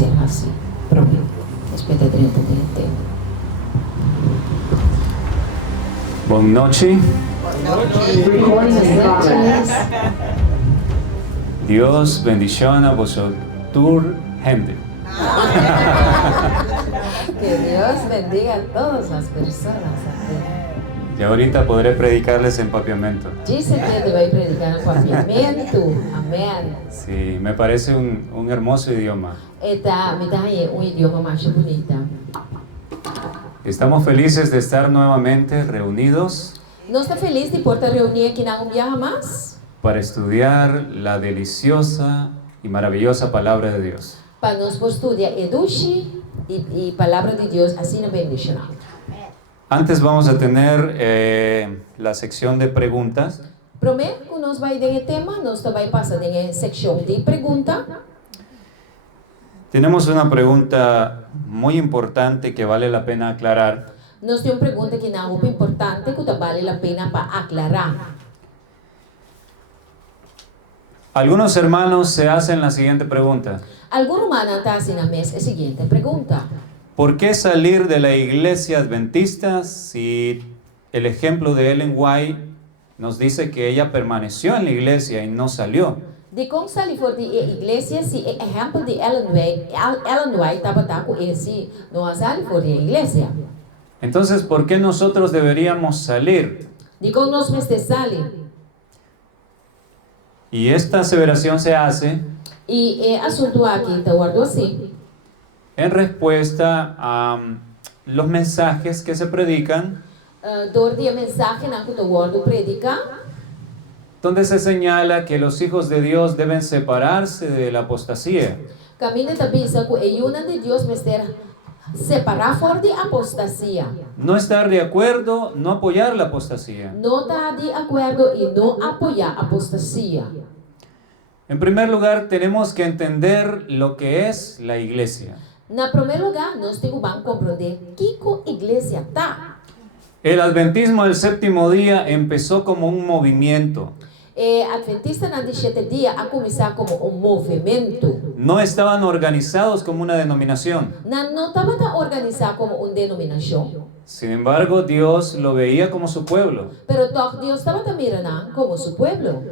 ser así. Prometo. Aspetta dentro del tema. Buenas noches. Recording is please. Dios bendiciones a vosotros, gente. Que Dios bendiga a todas las personas aquí. Y ahorita podré predicarles en papiamento. Dice que te voy a predicar en papiamento. Amén. Sí, me parece un hermoso idioma. Esta me un idioma más bonito. Estamos felices de estar nuevamente reunidos Não está feliz de poder reunir aqui na Umbia mais? para estudiar la deliciosa y maravillosa palabra de Dios. Para nós estudar Edushi e palavra de Deus assim na bendicional. Antes vamos a tener la sección de preguntas. Prometo que nós vai ter tema, nós também passar em secção de pergunta. Tenemos una pregunta muy importante que vale la pena aclarar. Nós temos uma pergunta que não é importante, que vale a pena para aclarar. Algunos hermanos se hacen la siguiente pregunta. Algum humano está assim na mesa a seguinte pergunta. ¿Por qué salir de la iglesia adventista si el ejemplo de Ellen White nos dice que ella permaneció en la iglesia y no salió? De como sair fora da igreja, se o exemplo de Ellen White estava com esse, não sair fora da igreja. Entonces, ¿por qué nosotros deberíamos salir? De como nós mesmos sair. Y esta aseveración se hace E o assunto aqui está guardado assim. en respuesta a los mensajes que se predican, Door die mensagem na que guardo predica, donde se señala que los hijos de Dios deben separarse de la apostasía. caminho da bisa que é una de Deus mestre separar fora de apostasia. No estar de acuerdo, no apoyar la apostasía. Não está de acordo e não apoiar apostasia. En primer lugar, tenemos que entender lo que es la iglesia. Na primeiro lugar, nós temos que compreender que a igreja está. El adventismo del séptimo día empezó como un movimiento. Adventista na 17 dia a começar como movimento. No estaban organizados como una denominación. Não estava organizado como denominação. Sin embargo, Dios lo veía como su pueblo. Pero toch Deus estava mirando como seu pueblo.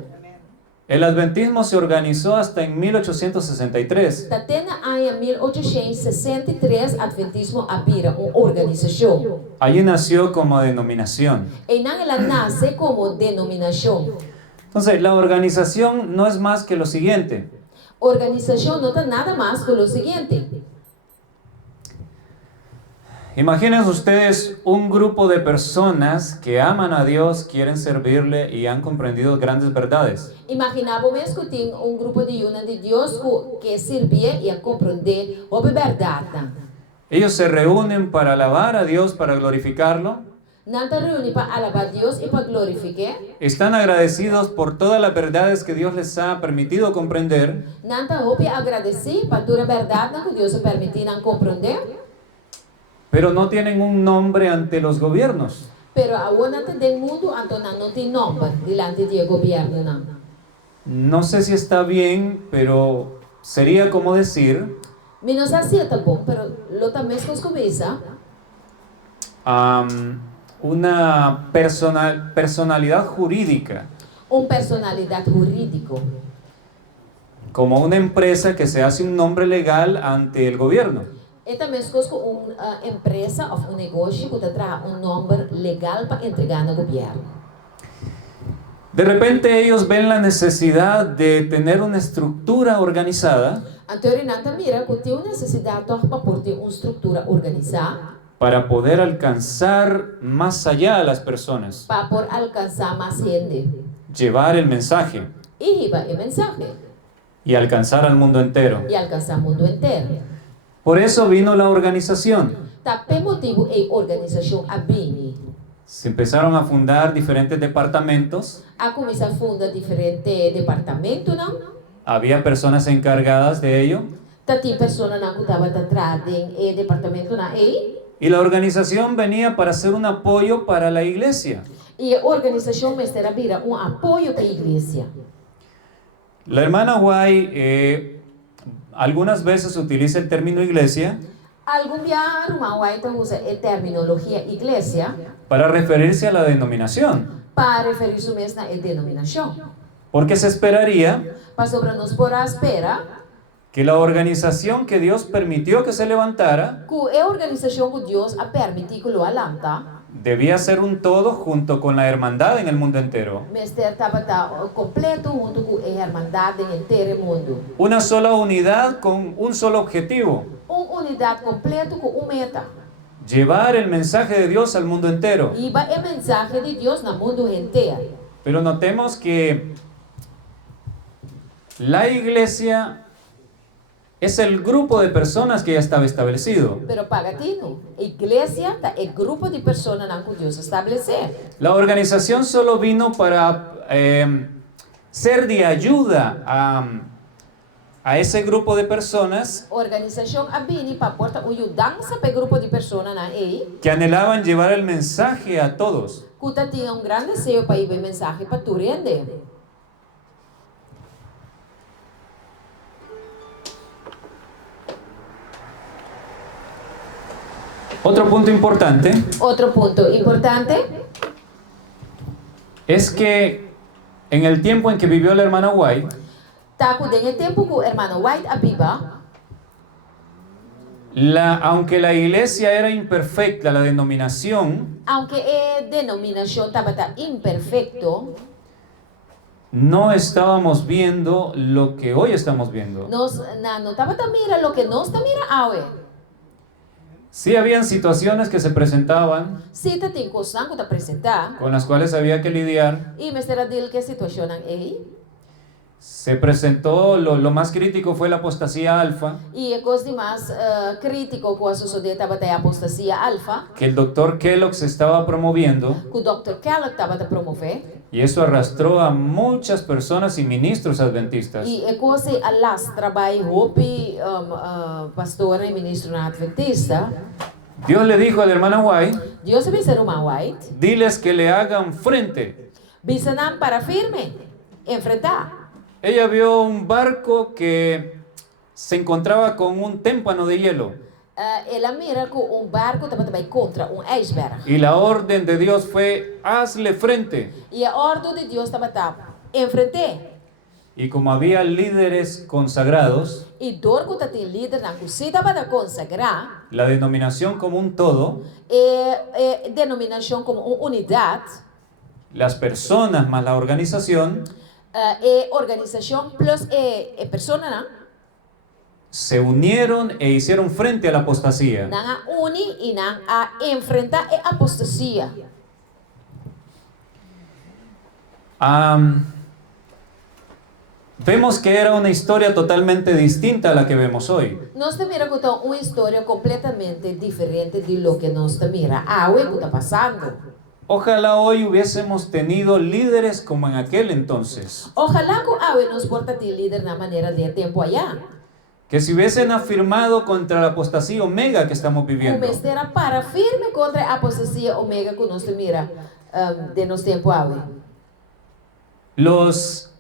El adventismo se organizó hasta en 1863. Tatena em 1863 Adventismo abira uma organização. Allí nació como denominación. E não ela nasce como denominação. Entonces, la organización no es más que lo siguiente. Organização não está nada mais que o seguinte. Imaginen ustedes un grupo de personas que aman a Dios, quieren servirle y han comprendido grandes verdades. Imaginava mesmo que tinha grupo de una de Deus que servia e a compreender a verdade. Ellos se reúnen para alabar a Dios, para glorificarlo. Não te reúne para alabar Deus e para glorificar. Están agradecidos por todas las verdades que Dios les ha permitido comprender. Não te roupe agradecer para toda a verdade que Deus permitiu compreender. Pero no tienen un nombre ante los gobiernos. Pero agora não tem mundo, então não tem nome diante do governo não. No sé si está bien, pero sería como decir Menos assim está bom, pero lo também com cabeça. Una personalidad jurídica, Personalidade jurídico. como una empresa que se hace un nombre legal ante el gobierno. E também com uma empresa ou negócio que traz nome legal para entregar no governo. De repente ellos ven la necesidad de tener una estructura organizada Anteriormente, mira que tem necessidade para ter uma estrutura organizada para poder alcanzar más allá a las personas, para poder alcançar mais gente llevar el mensaje e levar o mensagem y alcanzar al mundo entero. e alcançar o mundo inteiro. Por eso vino la organización. Também motivo é organização a bem. Se empezaron a fundar diferentes departamentos. A começar a fundar diferentes departamentos, não? Había personas encargadas de ello. Tem pessoas que estavam atrás do departamento na Y la organización venía para ser un apoyo para la iglesia. e a organização mestra vira apoio para a igreja. La hermana White algunas veces utiliza el término iglesia Algum dia Romão White usa a terminologia igreja para referirse a la denominación, para referir-se mesmo à denominação. porque se esperaría Mas sobre nós por a espera que la organización que Dios permitió que se levantara que a organização que Deus a permitir que lo alanta, debía ser un todo junto con la hermandad en el mundo entero. Mester estava completo junto com a irmandade em inteiro mundo. Una sola unidad con un solo objetivo: Unidade completa com meta. llevar el mensaje de Dios al mundo entero. E vai a mensagem de Deus no mundo inteiro. Pero notemos que la iglesia es el grupo de personas que ya estaba establecido. Pero pagatino, a igreja está o grupo de pessoas que Deus estabeleceu. La organización solo vino para ser de ayuda a ese grupo de personas A organização abini para portar ajudança para o grupo de pessoas aí, que anhelaban llevar el mensaje a todos. que tinha grande desejo para ir a mensagem para tu rende. Otro punto importante Outro ponto importante es que en el tiempo en que vivió la hermana White, está que no tempo que o hermano White abiba, aunque la iglesia era imperfecta, la denominación aunque a denominação estava imperfeito, no estábamos viendo lo que hoy estamos viendo. nós não estava mira lo que nós está mira hoje. Sí habían situaciones que se presentaban Se tem coisa que apresentar, con las cuales había que lidiar. e me será dele que situação aí, Se presentó, lo más crítico fue la apostasía alfa, e a coisa mais crítico que a sociedade estava a apostasia alfa, que el doctor Kellogg se estaba promoviendo, que o Dr. Kellogg estava a promover, y eso arrastró a muchas personas y ministros adventistas. e a coisa alastra vai hopi pastor e ministro na adventista. Dios le dijo a la hermana White: Deus se ser uma white, diles que le hagan frente. bisanam para firme, enfrentar. Ella vio un barco que se encontraba con un témpano de hielo, Ela mira que barco estava também contra iceberg. y la orden de Dios fue: hazle frente. E a ordem de Deus estava enfrentar. Y como había líderes consagrados, E dor que tem líder na cosita para consagrar, la denominación como un todo, denominação como unidade, las personas más la organización, organização plus persona, se unieron e hicieron frente a la apostasía. não a uni e não a enfrentar a apostasia. Vemos que era una historia totalmente distinta a la que vemos hoy. Nós também contamos uma história completamente diferente de lo que nós mira hoje que está passando. Ojalá hoy hubiésemos tenido líderes como en aquel entonces, Ojalá que hoje nos porta de líder na maneira de tempo allá. que se hubiesen afirmado contra la apostasía omega que estamos O viviendo. mestre para firme contra a apostasia omega que nós mira de nos tempo hoje. Los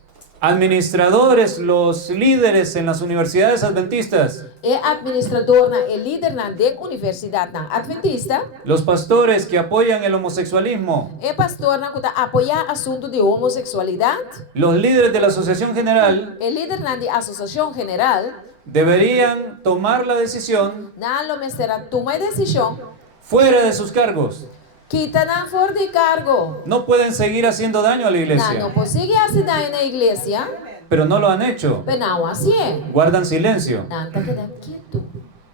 administradores, los líderes en las universidades adventistas, É administrador na líder na de universidade na adventista, los pastores que apoyan el homosexualismo, é pastor na que apoiar assunto de homossexualidade, los líderes de la Asociación General é líder na de associação general, deberían tomar la decisión na lo mestre toma decisão, fuera de sus cargos. quita na fora de cargo. No pueden seguir haciendo daño a la Não iglesia, consegue assinar na igreja, pero no lo han hecho. mas não assim é. Guardan silencio. Não está quedando quieto.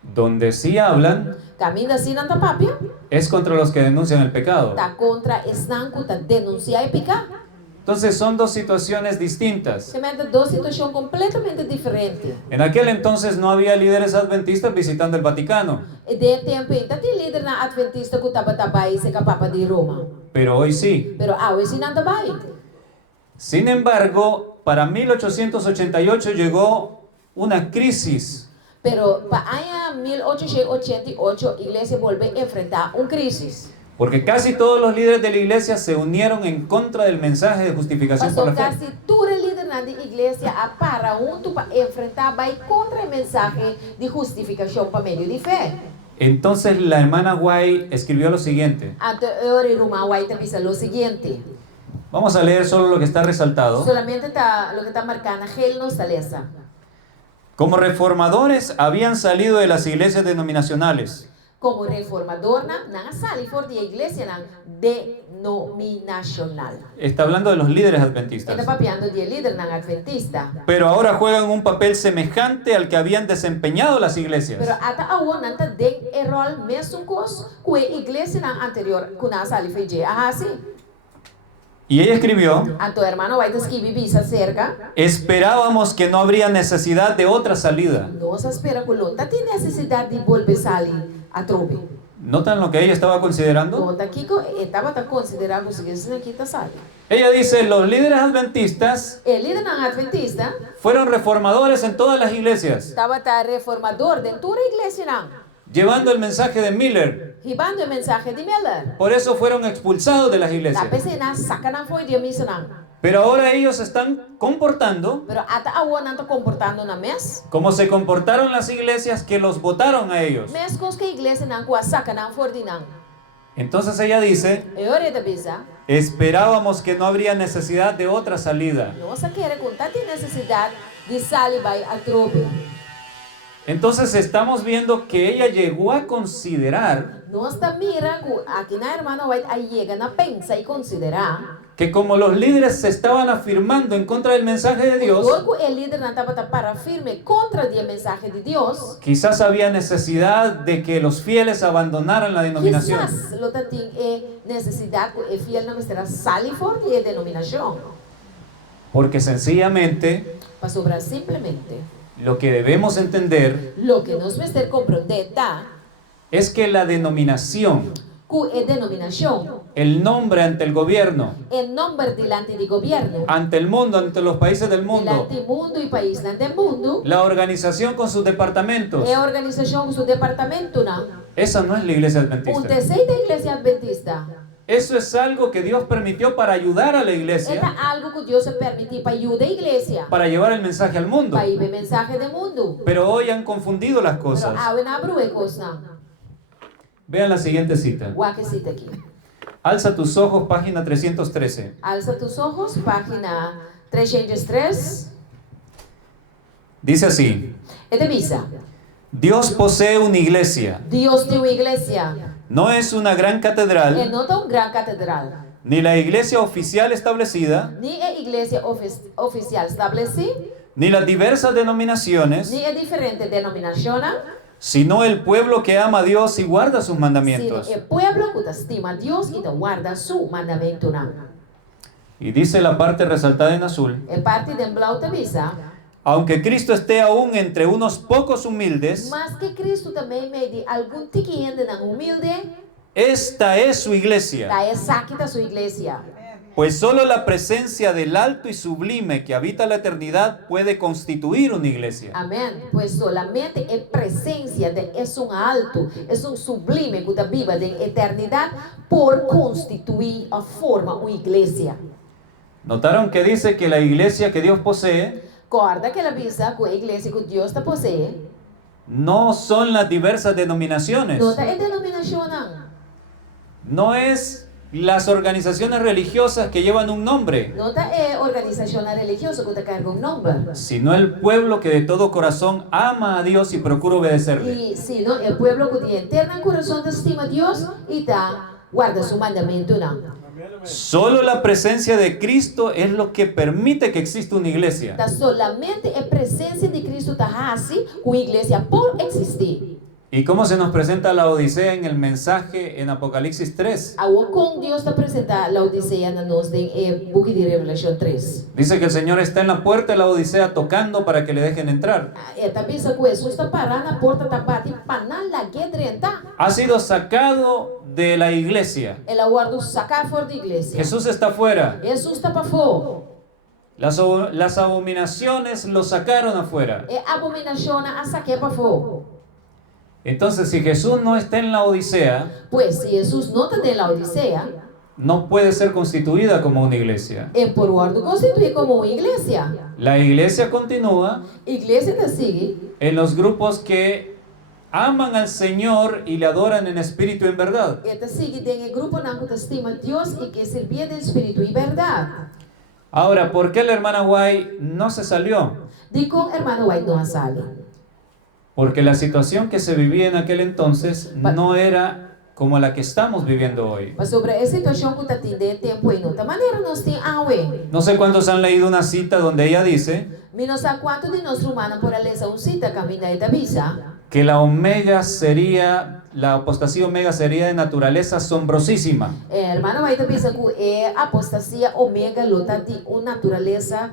Donde sí hablan Caminha assim não está papia. es contra los que denuncian el pecado. Está contra estão que está denunciar e picar. Entonces son dos situaciones distintas. Semente duas situações completamente diferentes. En aquel entonces no había líderes adventistas visitando el Vaticano, De tempo ainda tem líder na adventista que estava trabalhando se Papa de Roma. pero hoy sí. Pero hoje se não trabalha. Sin embargo, para 1888 llegó una crisis Pero para 1888 a igreja volve a enfrentar crisis. porque casi todos los líderes de la iglesia se unieron en contra del mensaje de justificación por Pastor la fe. casi todo líder na igreja para para enfrentar vai contra o mensaje de justificação por meio de fé. Entonces la hermana White escribió lo siguiente. Então, a irmã White diz o seguinte. Vamos a leer solo lo que está resaltado. Solamente lo que está marcando él nos taleza. Como reformadores habían salido de las iglesias denominacionales. Como reformador, na sali for de igreja denominacional. Está hablando de los líderes adventistas. Está papiando de líder na adventista. Pero ahora juegan un papel semejante al que habían desempeñado las iglesias. Pero ata awon nanta den rol mesmo cos que igreja na anterior kuna sali feje así. Y ella escribió, A tu hermano vai escrever bisa cerca. esperábamos que no habría necesidad de otra salida. Nós espera que não tem necessidade de volver salir a trobe. ¿Notan lo que ella estaba considerando? Conta aqui que estava considerando o seguinte aqui tá sabe. Ella dice, los líderes adventistas El líder na adventista fueron reformadores en todas las iglesias, estava reformador dentro da igreja não. llevando el mensaje de Miller. Ribando o mensaje de Miller. Por eso fueron expulsados de las Da iglesias. pesena sacanagem foi de missa não. Pero ahora ellos se están comportando Pero ata awon nanta comportando na mes. como se comportaron las iglesias que los votaron a ellos. Mes cos que igreja não com a sacanagem for de não. Entonces ella dice, E ora da bisa. esperábamos que no habría necesidad de otra salida. Nossa quer contar tem necessidade de salir vai a trobe. Entonces estamos viendo que ella llegó a considerar Nós tá mira aqui na irmã vai aí chega na pensa e considerar que como los líderes se estaban afirmando en contra del mensaje de Dios, todo el líder não estava para firme contra o mensaje de Deus. quizás había necesidad de que los fieles abandonaran la denominación. Quizás lo tem necessidade que o fiel não estará salir fora de denominação. Porque sencillamente Para sobrar simplesmente lo que debemos entender lo que nos deve compreender tá es que la denominación, que a denominação el nombre ante el gobierno, em nome delante do governo, ante el mundo, ante los países del mundo, delante do mundo e país delante do mundo, la organización con sus departamentos, é a organização do departamento não. esa no es la iglesia Um adventista. terceiro da igreja adventista. Eso es algo que Dios permitió para ayudar a la É iglesia, algo que Deus permitiu para ajudar a igreja, para llevar el mensaje al mundo. para ir o mensagem do mundo. Pero hoy han confundido las Pero cosas. awen abro coisa. Vean la siguiente cita. O que cita aqui. Alza tus ojos, página 313. Alza tus ojos, página 303. Dice así, É de missa. Dios posee una iglesia. Deus tem uma igreja. No es una gran É catedral, não tão grande catedral. ni la iglesia oficial establecida, Nem é igreja oficial estabelecida, ni las diversas denominaciones, nem é diferente denominação, sino el pueblo que ama a Dios y guarda sus sino mandamientos. é pueblo que estima a Deus e guarda seu mandamento. Y dice la parte resaltada en azul, É parte de blau da missa. aunque Cristo esté aún entre unos pocos humildes, Mas que Cristo também mede algum tiquinho na humilde, esta es su iglesia. da essa aqui da sua igreja. Pues solo la presencia del alto y sublime que habita la eternidad puede constituir una iglesia. Amém? Pois solamente a presença de um alto, um sublime que está viva de eternidade por constituir a forma uma igreja. ¿Notaron que dice que la iglesia que Dios posee Corda que ela visa que a igreja que Deus está possui, no son las diversas denominaciones? não é denominação não. No es las organizaciones religiosas que llevan un nombre, Não é organização religiosa que carga um nome. sino el pueblo que de todo corazón ama a Dios y procura obedecerle. E sino é o pueblo que de eterno coração estima a Deus e guarda seu mandamento não. Solo la presencia de Cristo es lo que permite que exista una iglesia. Solamente a presença de Cristo está assim com a igreja por existir. ¿Y cómo se nos presenta la Odisea en el mensaje en Apocalipsis 3? Ao com Deus está apresentar a Odisseia na nós de book de Revelação 3. Dice que el Señor está en la puerta de la Odisea tocando para que le dejen entrar. Também se Jesus está parando na porta da parte para não lá entrar. Ha sido sacado de la iglesia. Ela guarda sacar fora da igreja. Jesús está afuera. Jesus está para fora. Las abominaciones lo sacaron afuera. É abominação a sacar para fora. Entonces, si Jesús no está en la Odisea, Pois se Jesus não está na Odisseia, no puede ser constituida como una iglesia. E por ordem constituir como uma igreja. La iglesia continúa Igreja te sigue en los grupos que aman al Señor y le adoran en espíritu y en verdad. e te sigue tem grupo na que te estima Deus e que servia de espírito e verdade. Ahora, ¿por qué la hermana White no se salió? Digo, hermano White não sale. Porque la situación que se vivía en aquel entonces no era como la que estamos viviendo hoy. Mas sobre a situação que está tendo tempo e outra maneira nós tem awe. No sé cuántos han leído una cita donde ella dice Mi não sabe quanto de nós romanos por a lesa un cita camina e avisa que la apostasía omega sería de naturaleza asombrosísima. hermano White avisa que é apostasia omega lota de uma natureza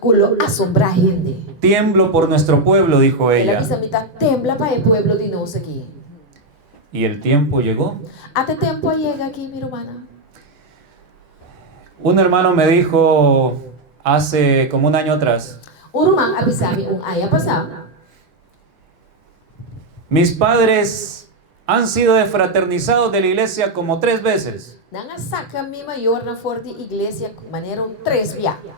culo asombra a gente. Tiemblo por nuestro pueblo, dijo Ela ella. avisa me tá tembla para o pueblo de nós aqui. Y el tiempo llegó. Até tempo chega aqui, minha hermana. Un hermano me dijo hace como un año atrás, O rumang avisami un aya pasado. mis padres han sido desfraternizados de la iglesia como 3 veces. Nanga saca mi mayor na forte iglesia maneira 3 viajes.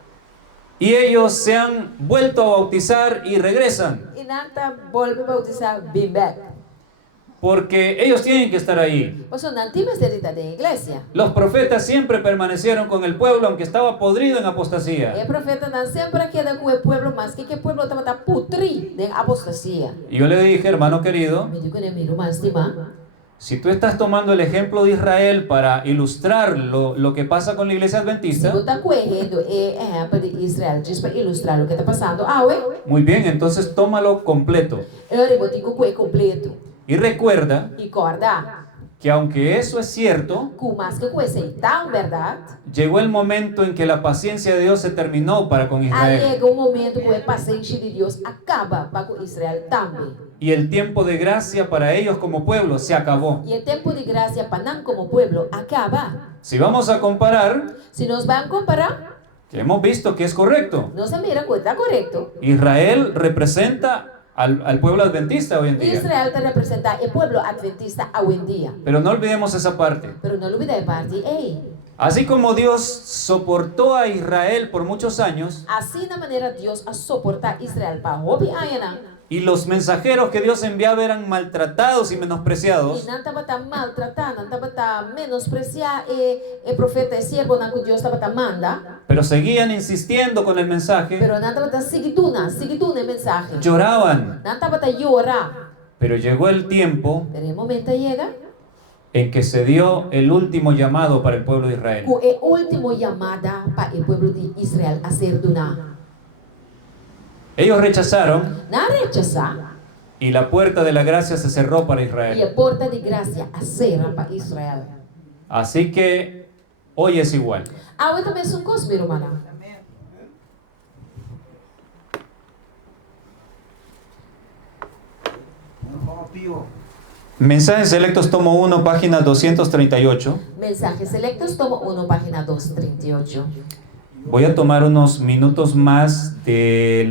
Y ellos se han vuelto a bautizar y regresan. E nanta volve bautizar bem back. Porque ellos tienen que estar ahí. Pois não tem mais de igreja. Los profetas siempre permanecieron con el pueblo aunque estaba podrido en E apostasía. profeta não sempre queda com o pueblo, mas que o pueblo estava putri de apostasia. Y yo le dije, hermano querido, Me digo, meu irmão estima, si tú estás tomando el ejemplo de Israel para ilustrar lo que pasa con la iglesia se adventista, você está correndo e de Israel, diz para ilustrar o que está passando, muy bien, entonces tómalo completo. eu vou digo que é completo. Y recuerda E corda, que aunque eso es cierto, com mais que coisa tão verdade, llegó el momento en que la paciencia de Dios se terminó para con aí Israel. chega um momento que a paciência de Deus acaba para com Israel também. Y el tiempo de gracia para ellos como pueblo se acabó. E o tempo de graça para nós como pueblo acaba. Si vamos a comparar, Se nós vamos comparar, que hemos visto que es correcto. nós mira que está correto. Israel representa al pueblo adventista hoy en día. Israel te representa o pueblo adventista hoje em dia. Pero no olvidemos esa parte. Pero não olvide a parte, ei, Así como Dios soportó a Israel por muchos años, assim na maneira Deus a suportar Israel para hobby ainda. y los mensajeros que Dios enviaba eran maltratados y E menospreciados, não estava maltratando, não estava menospreciar o profeta e servo na que Deus estava manda. pero seguían insistiendo con el mensaje, Pero não estava seguindo o mensagem. lloraban. Não estava llorar. Pero llegó el tiempo Pero o momento chega en que se dio el último llamado para el pueblo de Israel. com a última chamada para o povo de Israel a ser donar. Ellos rechazaron Não rechazar. y la puerta de la gracia se cerró para E Israel. a porta de graça a serra para Israel. Así que hoy es igual. Agora também são coisas, meu irmão. Mensajes Selectos, tomo 1, página 238. Mensajes selectos, tomo 1, página 238. Voy a tomar unos minutos más de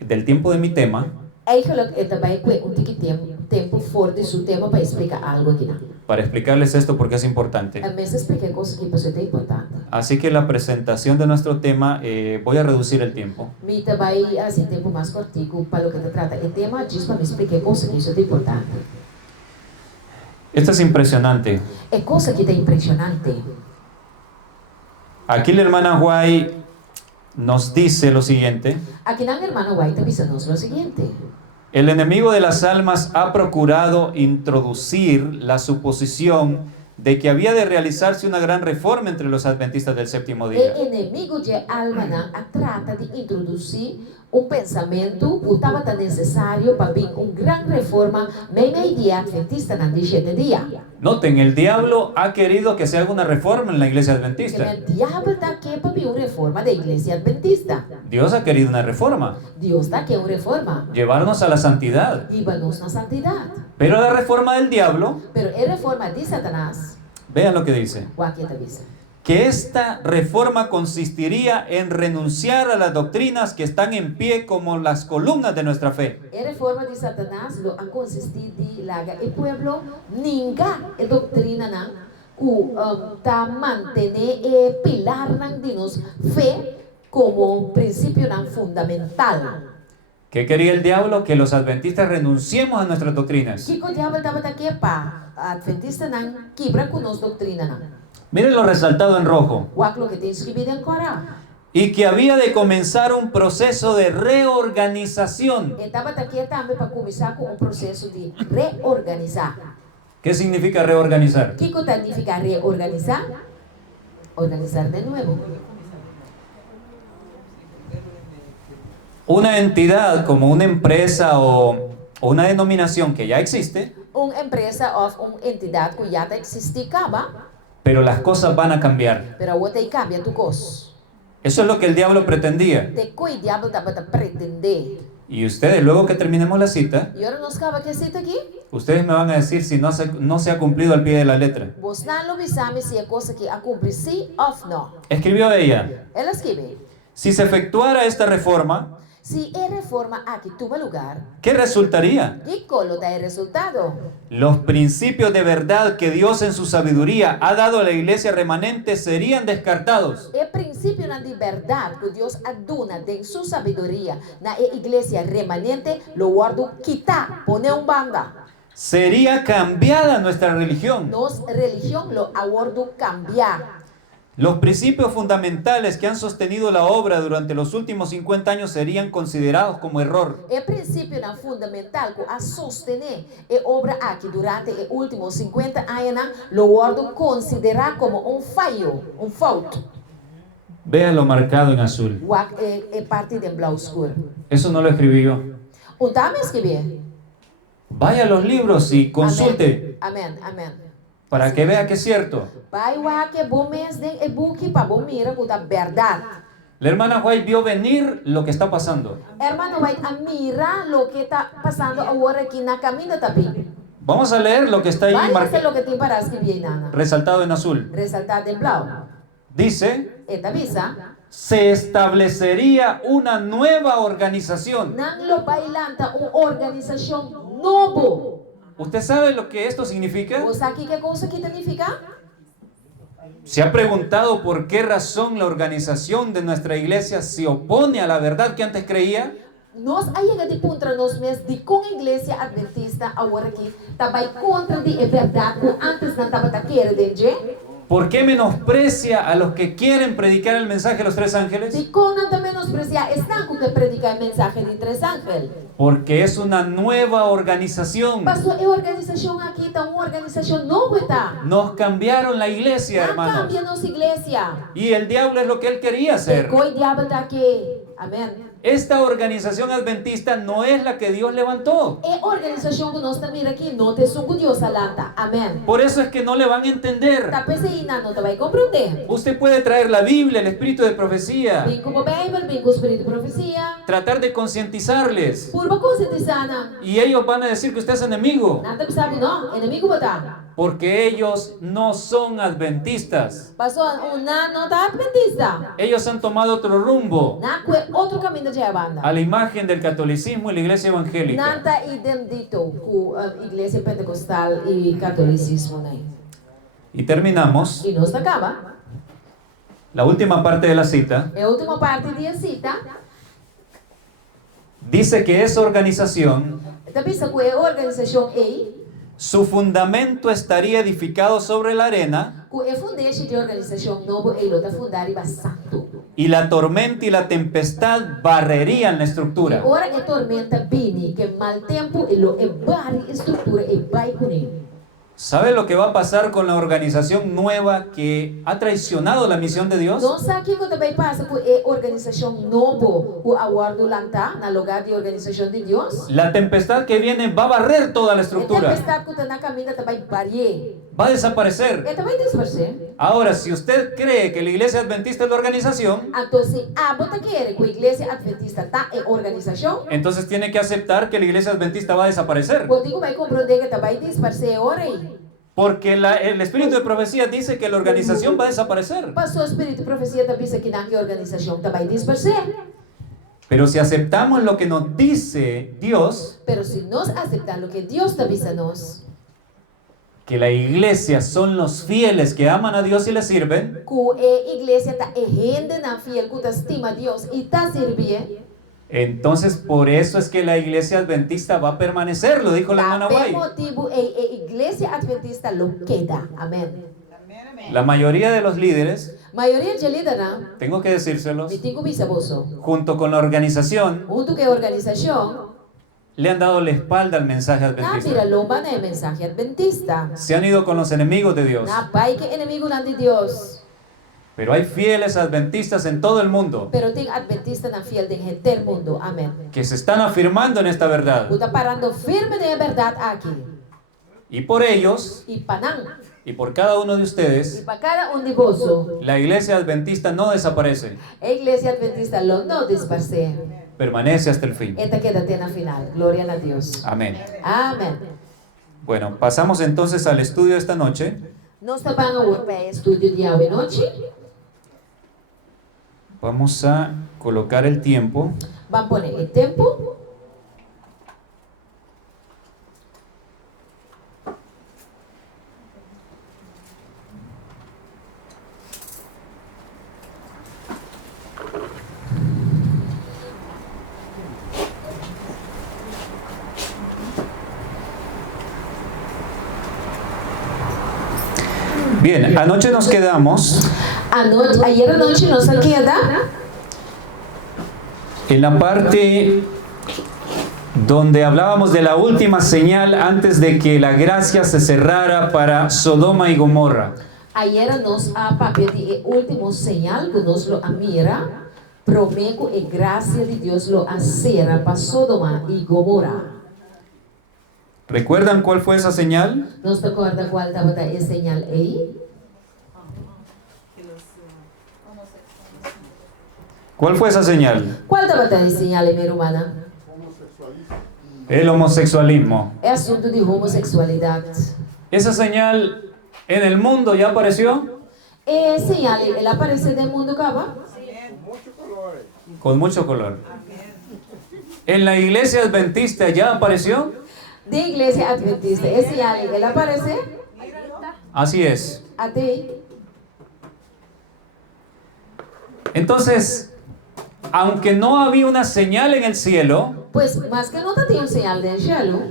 del tiempo de mi tema Eigenlijk é também um tempo fora de seu tema para explicar algo aqui. para explicarles esto porque es importante. A mesa explica coisas que para você é importante. Así que la presentación de nuestro tema, voy a reducir el tiempo. Me também assim tempo mais curtinho para o que se trata. O tema diz para me explicar coisas que isso é importante. Esto es impresionante. É coisa que é impressionante. Aquí la hermana White nos dice lo siguiente: Aqui na minha irmã White avisa-nos o seguinte. el enemigo de las almas ha procurado introducir la suposición de que había de realizarse una gran reforma entre los adventistas del séptimo día. O inimigo de alma não trata de introduzir pensamento que estava necessário para vir gran reforma meio de adventista no 7 dia. Noten, el diablo ha querido que se haga una reforma en la iglesia adventista. O diabo está aqui para vir reforma da igreja adventista. Dios ha querido una reforma, Deus está aqui reforma. llevarnos a la santidad. Iba-nos na santidade. Pero la reforma del diablo, Pero a reforma de Satanás, vean lo que dice, o aqui está diz, que esta reforma consistiría en renunciar a las doctrinas que están en pie como las columnas de nuestra fe. a reforma de Satanás lo a consistir de larga e pueblo ninguém a doutrina não que está mantener pilar ng dinos fe como principio ng fundamental. ¿Qué quería el diablo? Que los adventistas renunciemos a nuestras doctrinas. Kiko diablo dapat aqui pa adventista ng kibra kunos doktrina ng. Miren lo resaltado en rojo. Wak lo que te inscribir en Cora. Y que había de comenzar un proceso de reorganización. Dapat aqui también para comenzar con un proceso de reorganizar. ¿Qué significa reorganizar? Kiko significa reorganizar. Organizar de nuevo. Una entidad como una empresa o una denominación que ya existe, Una empresa o una entidad que ya existicaba, pero las cosas van a cambiar. pero ahora cambia tu cosa. Eso es lo que el diablo pretendía. De que diablo dapat pretender. Y ustedes, luego que terminemos la cita, Y ahora nos acaba que cita aquí. ustedes me van a decir si no se ha cumplido al pie de la letra. Vos não lo bisame si é coisa que a cumprir sí ou não. Escribió ella, Ela escreve. si se efectuara esta reforma, Se a reforma aqui toma lugar, ¿qué resultaría? que colo dá resultado? Los principios de verdad que Dios en su sabiduría ha dado a la iglesia remanente serían descartados. O princípio na liberdade que Deus aduna em sua sabedoria na igreja remanente, lo guardo quitar, pone banda. Sería cambiada nuestra religión. Nos religião lo aguardo cambiar. Los principios fundamentales que han sostenido la obra durante los últimos 50 años serían considerados como error. O princípio na fundamental que a sostener a obra aqui durante os últimos 50 anos, lo guardo considerar como fallo, falto. Véalo marcado en azul. Wak é parte de blau escuro. Eso no lo escribí yo. Também escrever. Vaya a los libros y consulte Amém, amém. para que vea que es cierto. Vai wak é bom mês de e-book para bom mira com a verdade. La hermana White vio venir lo que está pasando. Hermano, vai a mirar lo que está passando agora aqui na caminho também. Vamos a leer lo que está ahí Vai fazer lo que tem para escrever, nana. resaltado en azul. Resaltar em blau. Dice, Esta visa, se establecería una nueva organización. não lo bailanta uma organização novo. ¿Usted sabe lo que esto significa? Você aqui que coisa que significa? ¿Se ha preguntado por qué razón la organización de nuestra iglesia se opone a la verdad que antes creía? Nós aí de contra nós mesmos de com a igreja adventista agora aqui tá vai contra de verdade que antes não estava querendo, entende? ¿Por qué menosprecia a los que quieren predicar el mensaje de los tres ángeles? De como não menospreciar estão com que predicar o mensagem de três ángeles. Porque es una nueva organización. Pastor, a organização aqui está uma organização nova, tá? Nos cambiaron la iglesia, Não hermanos. cambia nossa igreja. Y el diablo es lo que él quería hacer. Coi diabo está aqui. Amém. Esta organización adventista no es la que Dios levantó. A organização que nós estamos aqui não tem suco Deus alanta. Amém. Por eso es que no le van a entender. Tá pensando, não te vai compreender. Usted puede traer la Biblia, el espíritu de profecía, Vem como Bíblia, vem com o Espírito de profecia. tratar de concientizarles. Purba conscientizana. Y ellos van a decir que usted es enemigo. Nada sabe não, inimigo botar. Porque ellos no son adventistas. Pastor, una não tá adventista. Ellos han tomado otro rumbo Na que outro caminho de banda. a la imagen del catolicismo y la iglesia evangélica. Nada idemdito com a igreja pentecostal e catolicismo, né? Y terminamos E nos acaba. la última parte de la cita. A última parte de cita. Dice que esa organización, Também sa que a organização su fundamento estaría edificado sobre la arena que é fundation de organização novo e lo tá fundar bastante. y la tormenta y la tempestad barrerían la estructura. Ora é tormenta bini que mal tempo e lo é bari estrutura e vai com ele. ¿Sabe lo que va a pasar con la organización nueva que ha traicionado la misión de Dios? Não sabe o que também passa com a organização novo que aguardo lantar na lugar de organização de Deus? La tempestad que viene va a barrer toda la A estructura, tempestade que está na caminha também varie. va a desaparecer. E também disperse. Ahora, si usted cree que la iglesia adventista es la organización, Então, se a bota quer que a igreja adventista está em organização, entonces tiene que aceptar que la iglesia adventista va a desaparecer. contigo vai compreender que também disperse agora aí. Porque el espíritu de profecía dice que la organización va a desaparecer. Pastor, o Espírito de Profecia também diz que na organização também disperse. Pero si aceptamos lo que nos dice Dios, Pero se nós aceitamos o que Deus está dizendo a nós, que la iglesia son los fieles que aman a Dios y le sirven, Ku e iglesia ta e gente na fiel ku ta estima a Dios y ta sirve. entonces por eso es que la iglesia adventista va a permanecer, lo dijo la hermana Pe White. motivo e iglesia adventista lo queda. Amén. La mayoría de los líderes, Mayoria de lidera tengo que decírselos, mi tingu bisa boso. junto con la organización, Untuk ke organización le han dado la espalda al mensaje na adventista. pira lomba na mensaje adventista. Se han ido con los enemigos de Dios. Na pai ke enemigo na de Dios. Pero hay fieles adventistas en todo el mundo Pero ting adventista na fiel de gente del mundo. Amén. que se están afirmando en esta verdad. Ku ta parando firme de verdad aquí. Y por ellos, Y panang. y por cada uno de Y ustedes, para cada un de vosotros, la iglesia adventista no desaparece, a iglesia adventista lo no disperse. permanece hasta el fin. Esta quédate en la final. Gloria a Dios. Amén. Amén. Bueno, pasamos entonces al estudio de esta noche. Nós vamos para o estudio de hoy noche. Vamos a colocar el tiempo. Vamos a poner el tiempo. Bien, anoche nos quedamos Ayer anoche nos queda en la parte donde hablábamos de la última señal antes de que la gracia se cerrara para Sodoma y Gomorra. ayer nos ha papel de último señal que nos lo amira. Prometo e gracia de Dios lo hacerá para Sodoma y Gomorra. ¿Recuerdan cuál fue esa señal? ¿Nos recuerda cuál estaba esa señal ahí? ¿Cuál fue esa señal? ¿Cuál estaba esa señal, mi hermana? El homosexualismo. É assunto de homossexualidade. ¿Esa señal en el mundo ya apareció? É señal, ela aparece no mundo cava? Con mucho color. ¿En la iglesia adventista ya apareció? De igreja adventista, é señal, ela aparece? Así es. Até. Entonces, aunque no había una señal en el cielo, Pues, mas que não tem um señal de cielo,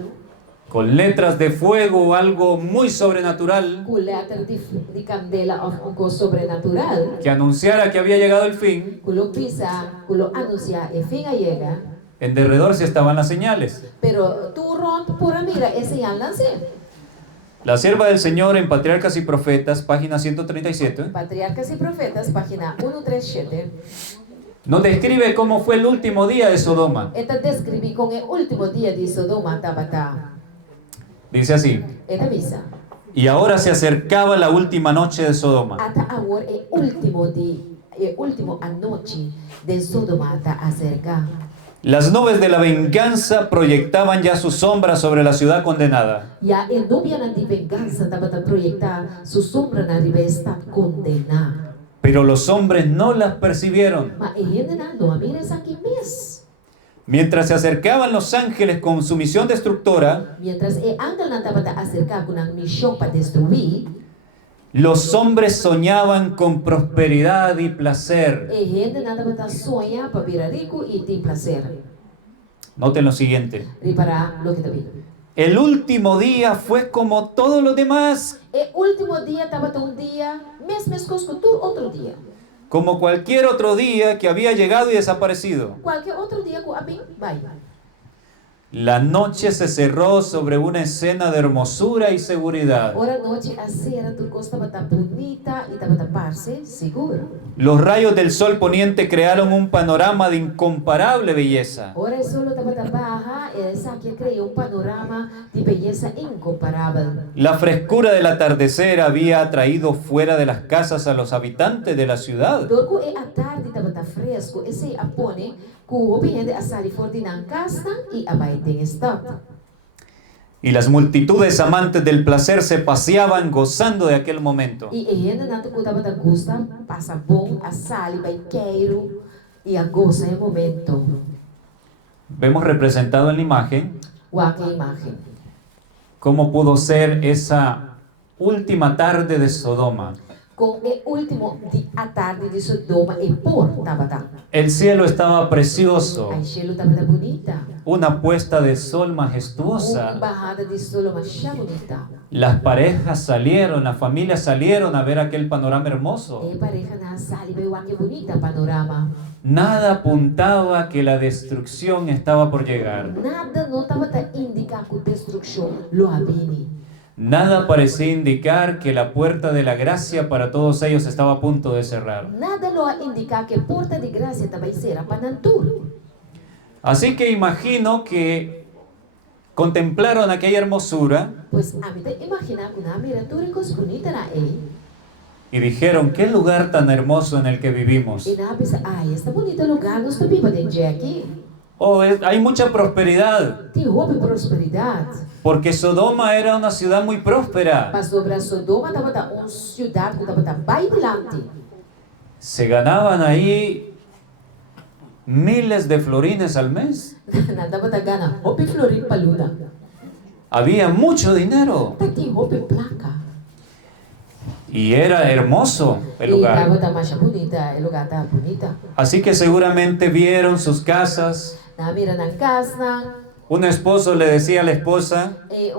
con letras de fuego o algo muy sobrenatural, com letra de candela ou algo sobrenatural, que anunciara que había llegado el fin, que lo pisa, que lo anuncia, e fin llega, en derredor sí estaban las señales. pero tu rompe por mira, é señal lancé. La sierva del Señor en Patriarcas y Profetas, página 137, Patriarcas e Profetas, página 137, nos describe cómo fue el último día de Sodoma. esta descrevi com o último dia de Sodoma, Tabata. Dice así: Esta misa. y ahora se acercaba la última noche de Sodoma. Ata agora é último a noite de Sodoma está acerca. Las nubes de la venganza proyectaban ya su sombra sobre la ciudad condenada. Ya a nuvem de vingança estava a projetar sua sombra na revista condenada. Pero los hombres no las percibieron. Mas ele não mira aqui mesmo. Mientras se acercaban los ángeles con su misión destructora, Mientras o ángel estava a acercar com a missão para destruir, los hombres soñaban con prosperidad y placer. a gente estava a sonhar para virar rico e ter prazer. Noten lo siguiente: Reparar o que está vendo. el último día fue como todos los demás, O último dia estava um dia, mesmo coisa que todo outro dia. como cualquier otro día que había llegado y desaparecido. Qualquer outro dia que abem, vai. La noche se cerró sobre una escena de hermosura y seguridad. Ora noite a cera tu costa estava bonita e estava a parse seguro. Los rayos del sol poniente crearon un panorama de incomparable belleza. Ora solo estava a barra, essa que criou panorama de beleza incomparável. La frescura del atardecer había atraído fuera de las casas a los habitantes de la ciudad. Dopo e a tarde estava fresco, e se apone que o obediente a sair forte na casa e a baita em estado. Y las multitudes amantes del placer se paseaban gozando de aquel momento. E ainda não estava a gosta, passa bom, a sali, vai queiro e a goza em momento. Vemos representado en la imagen O a imagem. cómo pudo ser esa última tarde de Sodoma. Com o último a tarde de Sodoma e por Tabata. El cielo estava precioso, A cielo Tabata bonita. una puesta de sol Uma majestuosa. barrada de sol machá bonita. Las parejas salieron, las familias salieron a ver aquel panorama hermoso. E pareja na sala e veio que bonita panorama. Nada apuntaba que la destrucción estaba por llegar. Nada não estava a indicar que destruição lo avini. Nada parecía indicar que la puerta de la gracia para todos ellos estaba a punto de cerrar. Nada lo indicar que porta de graça também será para Nantur. Así que imagino que contemplaron aquella hermosura Pois a mim imaginar que uma miratura coisa bonita na ele. y dijeron, qué lugar tan hermoso en el que vivimos. E na pensa, ai, este bonito lugar nós também podemos ir aqui. Oh, hay mucha prosperidad, Tem roupa e prosperidade. porque Sodoma era una ciudad muy próspera. Mas sobre a Sodoma estava uma cidade que estava bem dilante. Se ganaban ahí miles de florines al mes. Estava gana roupa e florim paluda. Había mucho dinero Tem roupa e placa. y era hermoso el E lugar. estava mais bonita, o lugar estava bonita. Así que seguramente vieron sus casas. Na mira na casa, Un esposo le decía a la esposa, e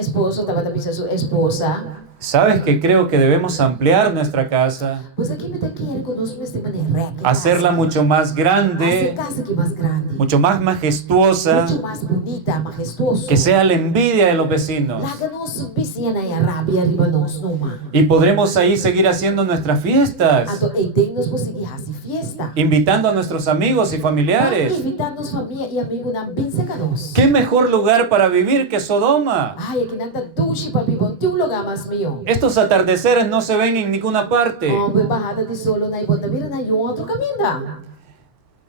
esposo estava pensando sua esposa. ¿sabes que creo que debemos ampliar nuestra casa? Pois aqui me quer conosco neste maneira. Hacerla mucho más Essa grande, casa aqui mais grande. mucho más majestuosa, Muito mais bonita, majestuoso. que sea la envidia de los vecinos. Larga nosso vizinho na Arábia, arriba nós, numa. Y podremos ahí seguir haciendo nuestras fiestas, Então, e tem nós conseguir fazer fiesta. invitando a nuestros amigos y familiares. Invitar nos família e amigo na benseca nós. ¿Qué mejor lugar para vivir que Sodoma? Ai, aqui nanta duche para viver, tem lugar mais meu. Estos atardeceres no se ven en ninguna parte. Uma barrada de solo na ibota, vira na outro caminho.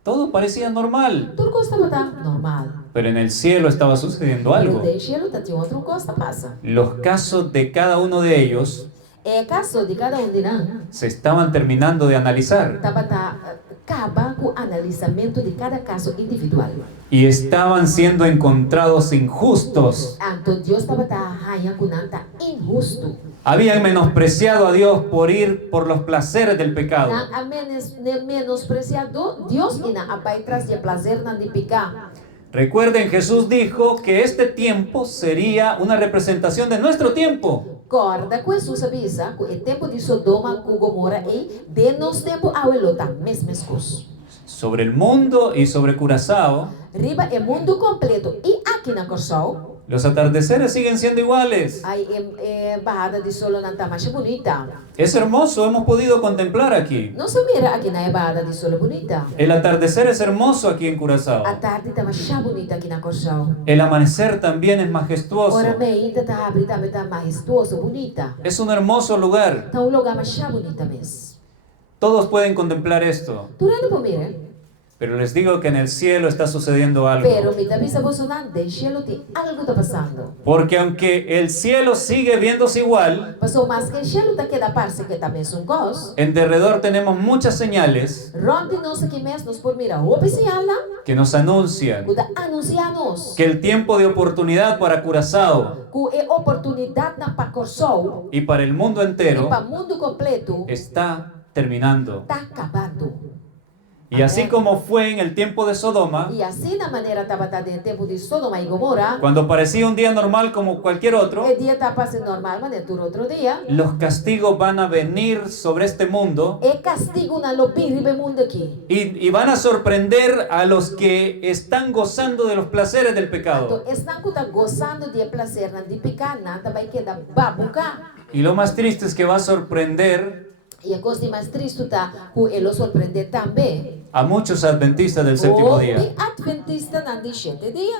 Todo parecía normal, Tudo costa tá normal. pero en el cielo estaba sucediendo Pero algo. deixa-lo, tá de outro costa passa. Los casos de cada uno de ellos É caso de cada de nós. se estaban terminando de analizar Acaba com o analisamento de cada caso individual. y estaban siendo encontrados injustos. Então Deus estava arranhando com nada injusto. Habían menospreciado a Dios por ir por los placeres del pecado. A menospreciado Deus e na abai traz de prazer na de pecar. Recuerden, Jesús dijo que este tiempo sería una representación de nuestro tiempo. Corda com Jesus avisa que o tempo de Sodoma com Gomorra e de nos tempo a elota mesmas coisas. Sobre el mundo y sobre Curazao, Riba é mundo completo e aqui na Corsol, los atardeceres siguen siendo iguales. aí é barrada de solo na tamasha bonita. Es hermoso, hemos podido contemplar aquí. Não se mira aqui na barrada de solo bonita. El atardecer es hermoso aquí en Curazao. A tarde tamasha bonita aqui na Corsol. El amanecer también es majestuoso. Ora meia tá abre também tá majestuosa, bonita. Es un hermoso lugar. Tá um lugar mais bonita mesmo. Todos pueden contemplar esto. Turando por mira. Pero les digo que en el cielo está sucediendo algo. Pero me avisa Bolsonaro, deixa-lo ter algo tá passando. Porque aunque el cielo sigue viéndose igual, Passou mais que cielo tá queda parece que tá mesmo cos. en derredor tenemos muchas señales Ronde nós aqui mesmo nos por mira roupa se ala, que nos anuncian cuida anunciar-nos. que el tiempo de oportunidad para Curazao Que é oportunidade na Pacorsol y para el mundo e entero para o mundo completo está terminando. tá acabando. Y así como fue en el tiempo de Sodoma, E assim na maneira estava tá de tempo de Sodoma e Gomorra, cuando parecía un día normal como cualquier otro, o dia tá passando normal, mas é tudo outro dia. los castigos van a venir sobre este mundo É castigo na lopiribe mundo aqui. y van a sorprender a los que están gozando de los placeres del Então, pecado. estão que tá gozando de prazer na de pecar, na também queda babuca. Y lo más triste es que va a sorprender E a coisa mais triste tá que ele surpreende também. a muchos adventistas del séptimo O día. adventista na de 7 dia.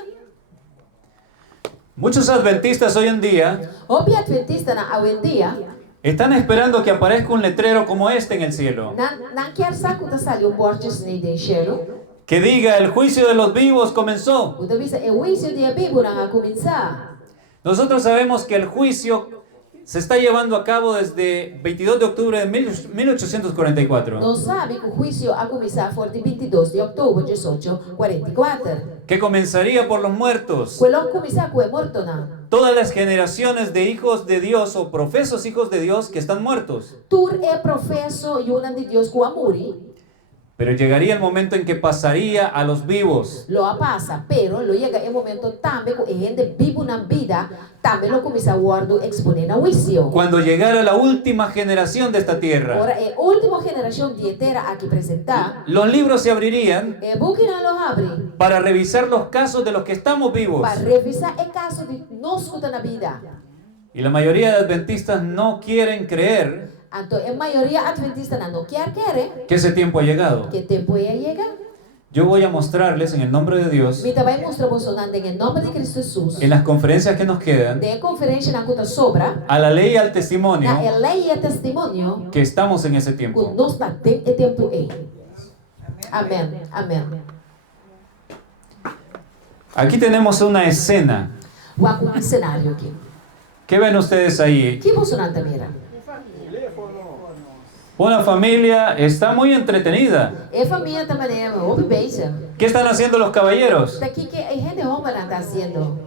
Muchos adventistas hoy en día O adventista na hoje em dia, están esperando que aparezca un letrero como este en el cielo, não quer saber que saiu um borges nem de cielo. que diga el juicio de los vivos comenzó. O da vista é o juízo de Bíblia a começar. Nosotros sabemos que el juicio se está llevando a cabo desde 22 de octubre de 1844. Não sabe que o juízo a começar foi de 22 de outubro de 1844. Que comenzaría por los muertos. Quello começar com é morto não. Todas las generaciones de hijos de Dios o profesos hijos de Dios que están muertos. Tur é professo e una de Deus com amori. Pero llegaría el momento en que pasaría a los vivos. Lo passa, pero lo llega el momento também que a gente vive na vida, também lo começa a guardo exponer a juízo. Cuando llegara la última generación de esta tierra, Ora é a última geração de terra aqui presentar. los libros se abrirían E book não lo abre para revisar los casos de los que estamos vivos. para revisar o caso de nós que na vida. Y la mayoría de adventistas no quieren creer Então, a maioria adventista não quer que ese tiempo ha llegado. que tempo ia chegar. Yo voy a mostrarles en el nombre de Dios, Me vai mostrar bolsonaro em nome de Cristo Jesus. en las conferencias que nos quedan, De conferência na conta sobra, a la ley y al testimonio na lei e testemunho, que estamos en esse que tiempo. nós está dentro do tempo aí. Amém. Amém. Aquí tenemos una escena. Um cenário aqui. ¿Qué ven ustedes ahí? Que bolsonaro mira? Una familia está muy entretenida. E família também é uma beijo. ¿Qué están haciendo los caballeros? Daqui que a gente rouba não está fazendo.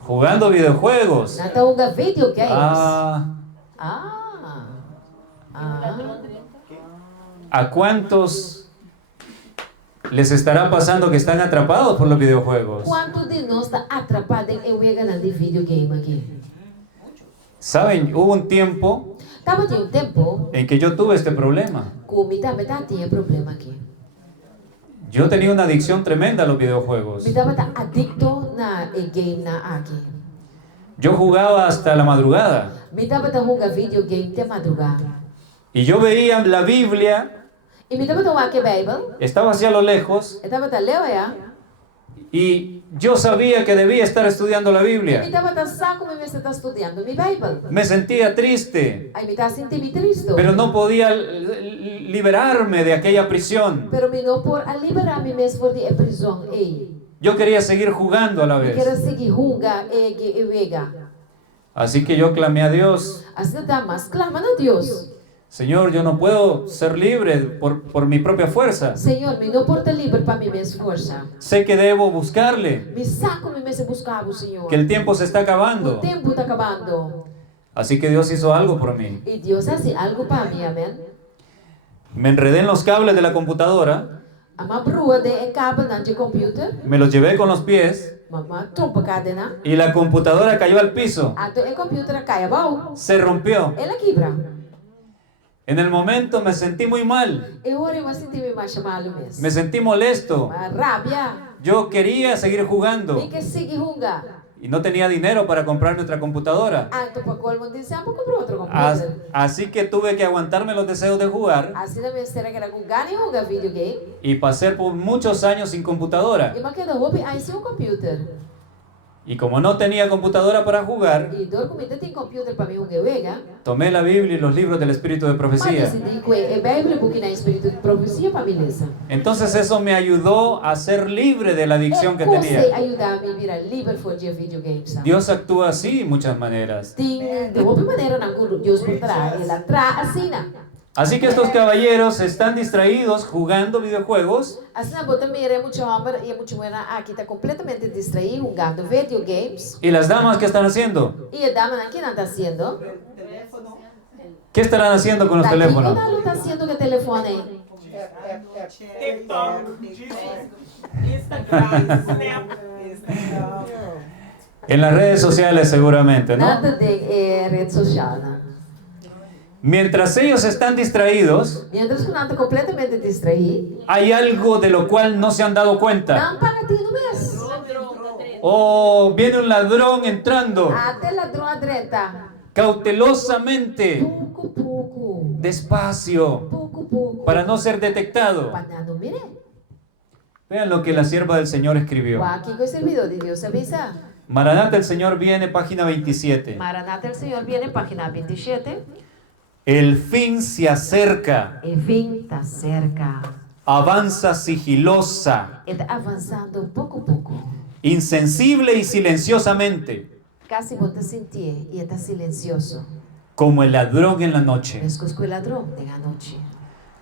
Jugando videojuegos. Não está jogando videogames. Ah, ¿a cuántos les estará pasando que están atrapados por los videojuegos? Quanto de nós está atrapado em jogar de videogame aqui? Saben, hubo un tiempo Tava de tempo en que yo tuve este problema. que também tinha problema aqui. Yo tenía una adicción tremenda a los videojuegos. Me tava adicto na game na aqui. Yo jugaba hasta la madrugada. Me tava jogando videogame de madrugada. Y yo veía la Biblia, E me tava tomando a Bíblia. estaba hacia lo lejos, Eu tava lendo y yo sabía que debía estar estudiando la me Biblia. tava saco me está estudando minha Bíblia. Me sentía triste, Aí me tava sentindo triste. pero no podía liberarme de aquella prisión. Pero me não por a liberar-me mesmo de prisão. Ei, Yo quería seguir jugando a la eu quero vez. seguir runga e vega. Así que yo clamé a Dios: Assim tá, mas clamando a Deus. Señor, yo no puedo ser libre por mi propia fuerza. Senhor, me não porta livre para mim mesmo força. Sé que debo buscarle, Me saco me mesmo buscar o Senhor. que el tiempo se está O acabando. tempo está acabando. Así que Dios hizo algo por mí. E Deus faz algo para mim, amém? Me enredé en los cables de la computadora, A uma brua de cabo de computer, me los llevé con los pies uma trompa cadena. y la computadora cayó al piso. Ato o computer cai abaixo. Se rompió. Ela quebra. En el momento me sentí muy mal, Eu orei, mas senti-me mais chamado mesmo. me sentí molesto. Uma rabia. Yo quería seguir jugando Me que seguir runga. y no tenía dinero para comprarme otra computadora. Ato para colmo disse, vou comprar outro As- computer. Así que tuve que aguantarme los deseos de jugar Assim também será que era rungar e rungar videogame. y pasé por muchos años sin computadora. E mas que não houve aí seu computer. Y como no tenía computadora para jugar, E dor comida tem computer para mim rungar vega. tomé la Biblia y los libros del Espíritu de Mas Profecía. decidi que é Bíblia porque na espírito de profecia para mim nessa. Entonces eso me ayudó a ser libre de la adicción que Sei tenía. ajudar-me a virar livre for de videogames. Dios actúa así en muchas maneras. Tem de outra maneira na qual Deus por trás, ela traz assim na. Así que estos caballeros están distraídos jugando videojuegos Assim na bota mira é muito homem e é muito mulher aqui está completamente distraído jogando videogames. y las damas ¿qué están haciendo? E a dama aqui não está haciendo. ¿Qué estarán haciendo con los Daqui teléfonos? não está haciendo que telefone. TikTok, Instagram, Snap. En las redes sociales seguramente, ¿no? Nada de rede social. Né? Mientras ellos están distraídos, Mientras que não está completamente distraído, hay algo de lo cual no se han dado cuenta. não paga tudo mesmo. O viene un ladrón entrando Até ladrão à direita. cautelosamente, Pouco, despacio, pouco. para no ser detectado. Para não mire. Vean lo que la sierva del Señor escribió. Aqui que o servidor de Deus avisa. Maranata, el Señor viene, página 27. Maranata, el Senhor viene, página 27. El fin se acerca, E fim está cerca. avanza sigilosa, Está avançando pouco. insensible y silenciosamente. Casi vos te sentí y estás silencioso. como el ladrón en la noche. Escusco el ladrón de la noche.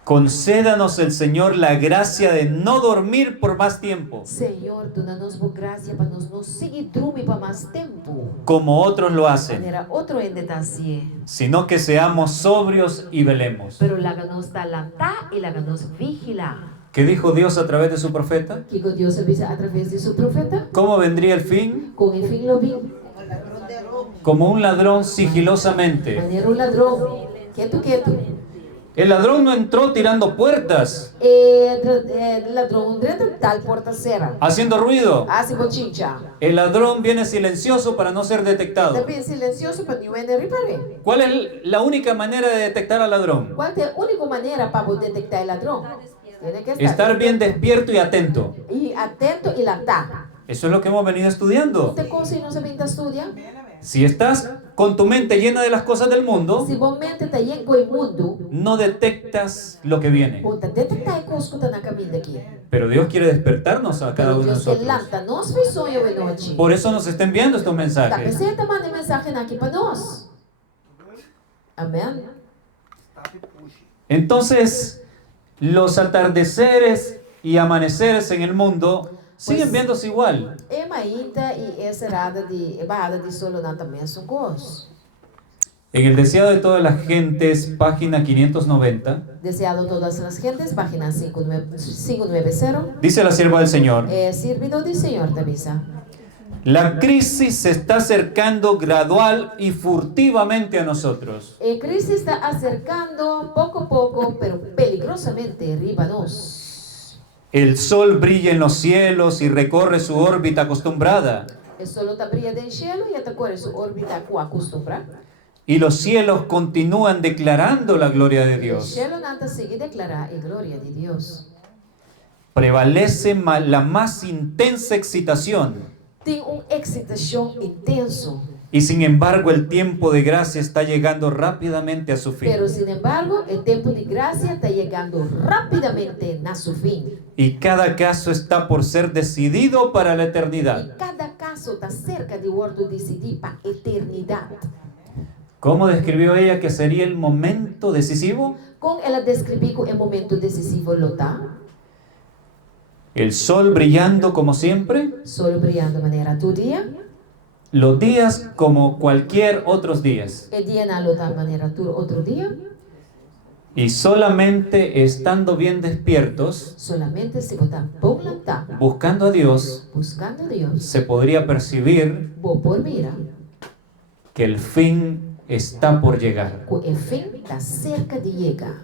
Concédanos el Señor la gracia de no dormir por más tiempo, Senhor, tu nos boa graça para nos não seguir dormir para mais tempo. como otros lo hacen, Era outro ainda está assim. sino que seamos sobrios y velemos. Pero la que nos está lantar y la que nos vigila. ¿Qué dijo Dios a través de su profeta? Que Deus avisa através de su profeta. ¿Cómo vendría el fin? Com o fim lo vi. Como un ladrón sigilosamente. Maneira o ladrão. Quieto, quieto. El ladrón no entró tirando puertas, Ladrão dentro tal porta serra. haciendo ruido. Assim bochincha. El ladrón viene silencioso para no ser detectado. Também silencioso para ninguém reparar. ¿Cuál es la única manera de detectar al ladrón? Qual é a única maneira para detectar o ladrão? Tiene que Estar bien despierto y atento. E atento e lantar. Eso es lo que hemos venido estudiando. Você consegue não saber da estudia? Si estás con tu mente llena de las cosas del mundo, Se bom mente está lleno do mundo, no detectas lo que viene. puta, detectar que escuta na caminho daqui. Pero Dios quiere despertarnos a cada Pero uno de Deus que nosotros. lanta nós foi sonho de noite. Por eso nos está enviando estos Tá mensajes. pensando manda mensagem aqui para nós. Amém. Entonces, los atardeceres y amaneceres en el mundo siguen viéndose igual. É ainda e essa barrada de solo não também são gos. En el deseado de todas las gentes, página 590, Deseado todas as gentes, página 590. dice la sierva del Señor: Servidor do Senhor te avisa. la crisis se está acercando gradual y furtivamente a nosotros. A crise está acercando pouco a pouco, pero peligrosamente arriba a nós. El sol brilla en los cielos y recorre su órbita acostumbrada, O sol está brilhando em cielo e até corre sua órbita com acostumbra. y los cielos continúan declarando la gloria de O Dios. cielo nada sigue declarar a glória de Deus. Prevalece la más intensa excitación, Tem excitação intenso, y sin embargo el tiempo de gracia está llegando rápidamente a su fin. pero sin embargo, o tempo de graça está chegando rapidamente na seu fim. Y cada caso está por ser decidido para la E eternidad. cada caso está cerca de ordo decidir para a eternidade. ¿Cómo describió ella que sería el momento decisivo? Como ela descreveu o momento decisivo lo tá? El sol brillando como siempre, Sol brilhando de maneira todo dia, los días como cualquier otros días. o dia na lo tá de maneira todo outro dia. Y solamente estando bien despiertos, Solamente se botar bom lantar, buscando a Dios, buscando a Deus, se podría percibir vou por mira, que el fin está por llegar. que o fim está cerca de chegar.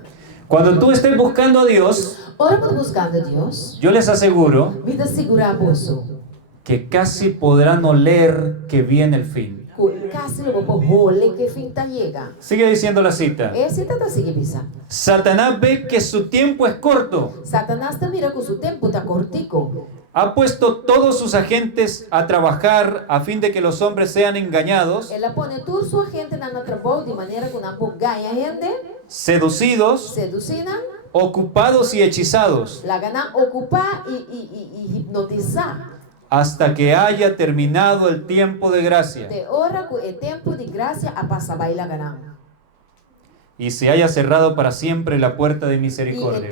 Cuando tú estés buscando a Dios, Ora por buscando a Deus, yo les aseguro vida segura a bolso, que casi podrán oler que viene el fin. que casi lo vou por role que fim está chega. Sigue diciendo la cita. Esse está sigue bisa. Satanás ve que su tiempo es corto. Satanás está mira que su tempo está cortico. Ha puesto todos sus agentes a trabajar a fin de que los hombres sean engañados, Ela põe toda sua gente na trabalho de maneira que não ganha gente, seducidos, seducina, ocupados y hechizados, la gana ocupar e hipnotizar. hasta que haya terminado el tiempo de gracia De hora que o tempo de graça a passar vai la gana. y se haya cerrado para siempre la puerta de E misericordia.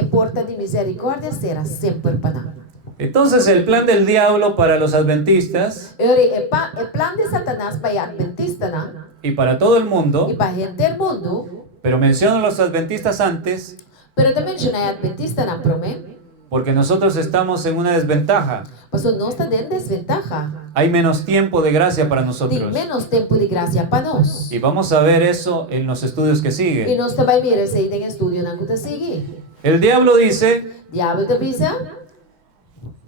a porta de misericórdia será sempre para. Entonces el plan del diablo para los adventistas O plan de Satanás para o adventista não? y para todo el mundo, E para a gente do mundo, pero menciono a los adventistas antes pero também mencionei adventista não para mim, porque nosotros estamos en una desventaja. porque nós está em desventaja. Hay menos tiempo de gracia para Tem nosotros. menos tempo de graça para nós. Y vamos a ver eso en los estudios que E siguen. nós também mira esse em estudo não que te sigue. El diablo dice, Diabo te avisa,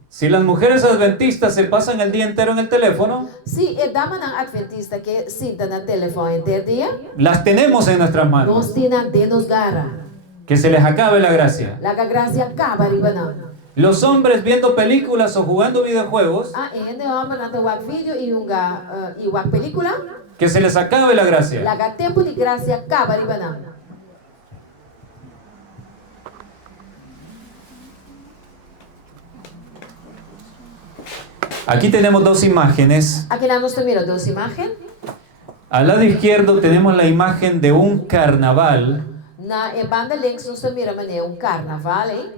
si las mujeres adventistas se pasan el día entero en el teléfono, se é dama não adventista que sinta no telefone inteiro dia, las tenemos en nuestras manos. nós temos de nos garra. Que se les acabe la gracia. La graça acaba arriba não. Los hombres viendo películas o jugando videojuegos, Ainda homem não tem o vídeo e uma película, que se les acabe la gracia. la tempo de graça acaba arriba não. Aquí tenemos dos imágenes. Aqui nós temos duas imagens. Al lado izquierdo tenemos la imagen de un carnaval. Na banda links nós temos carnaval, hein?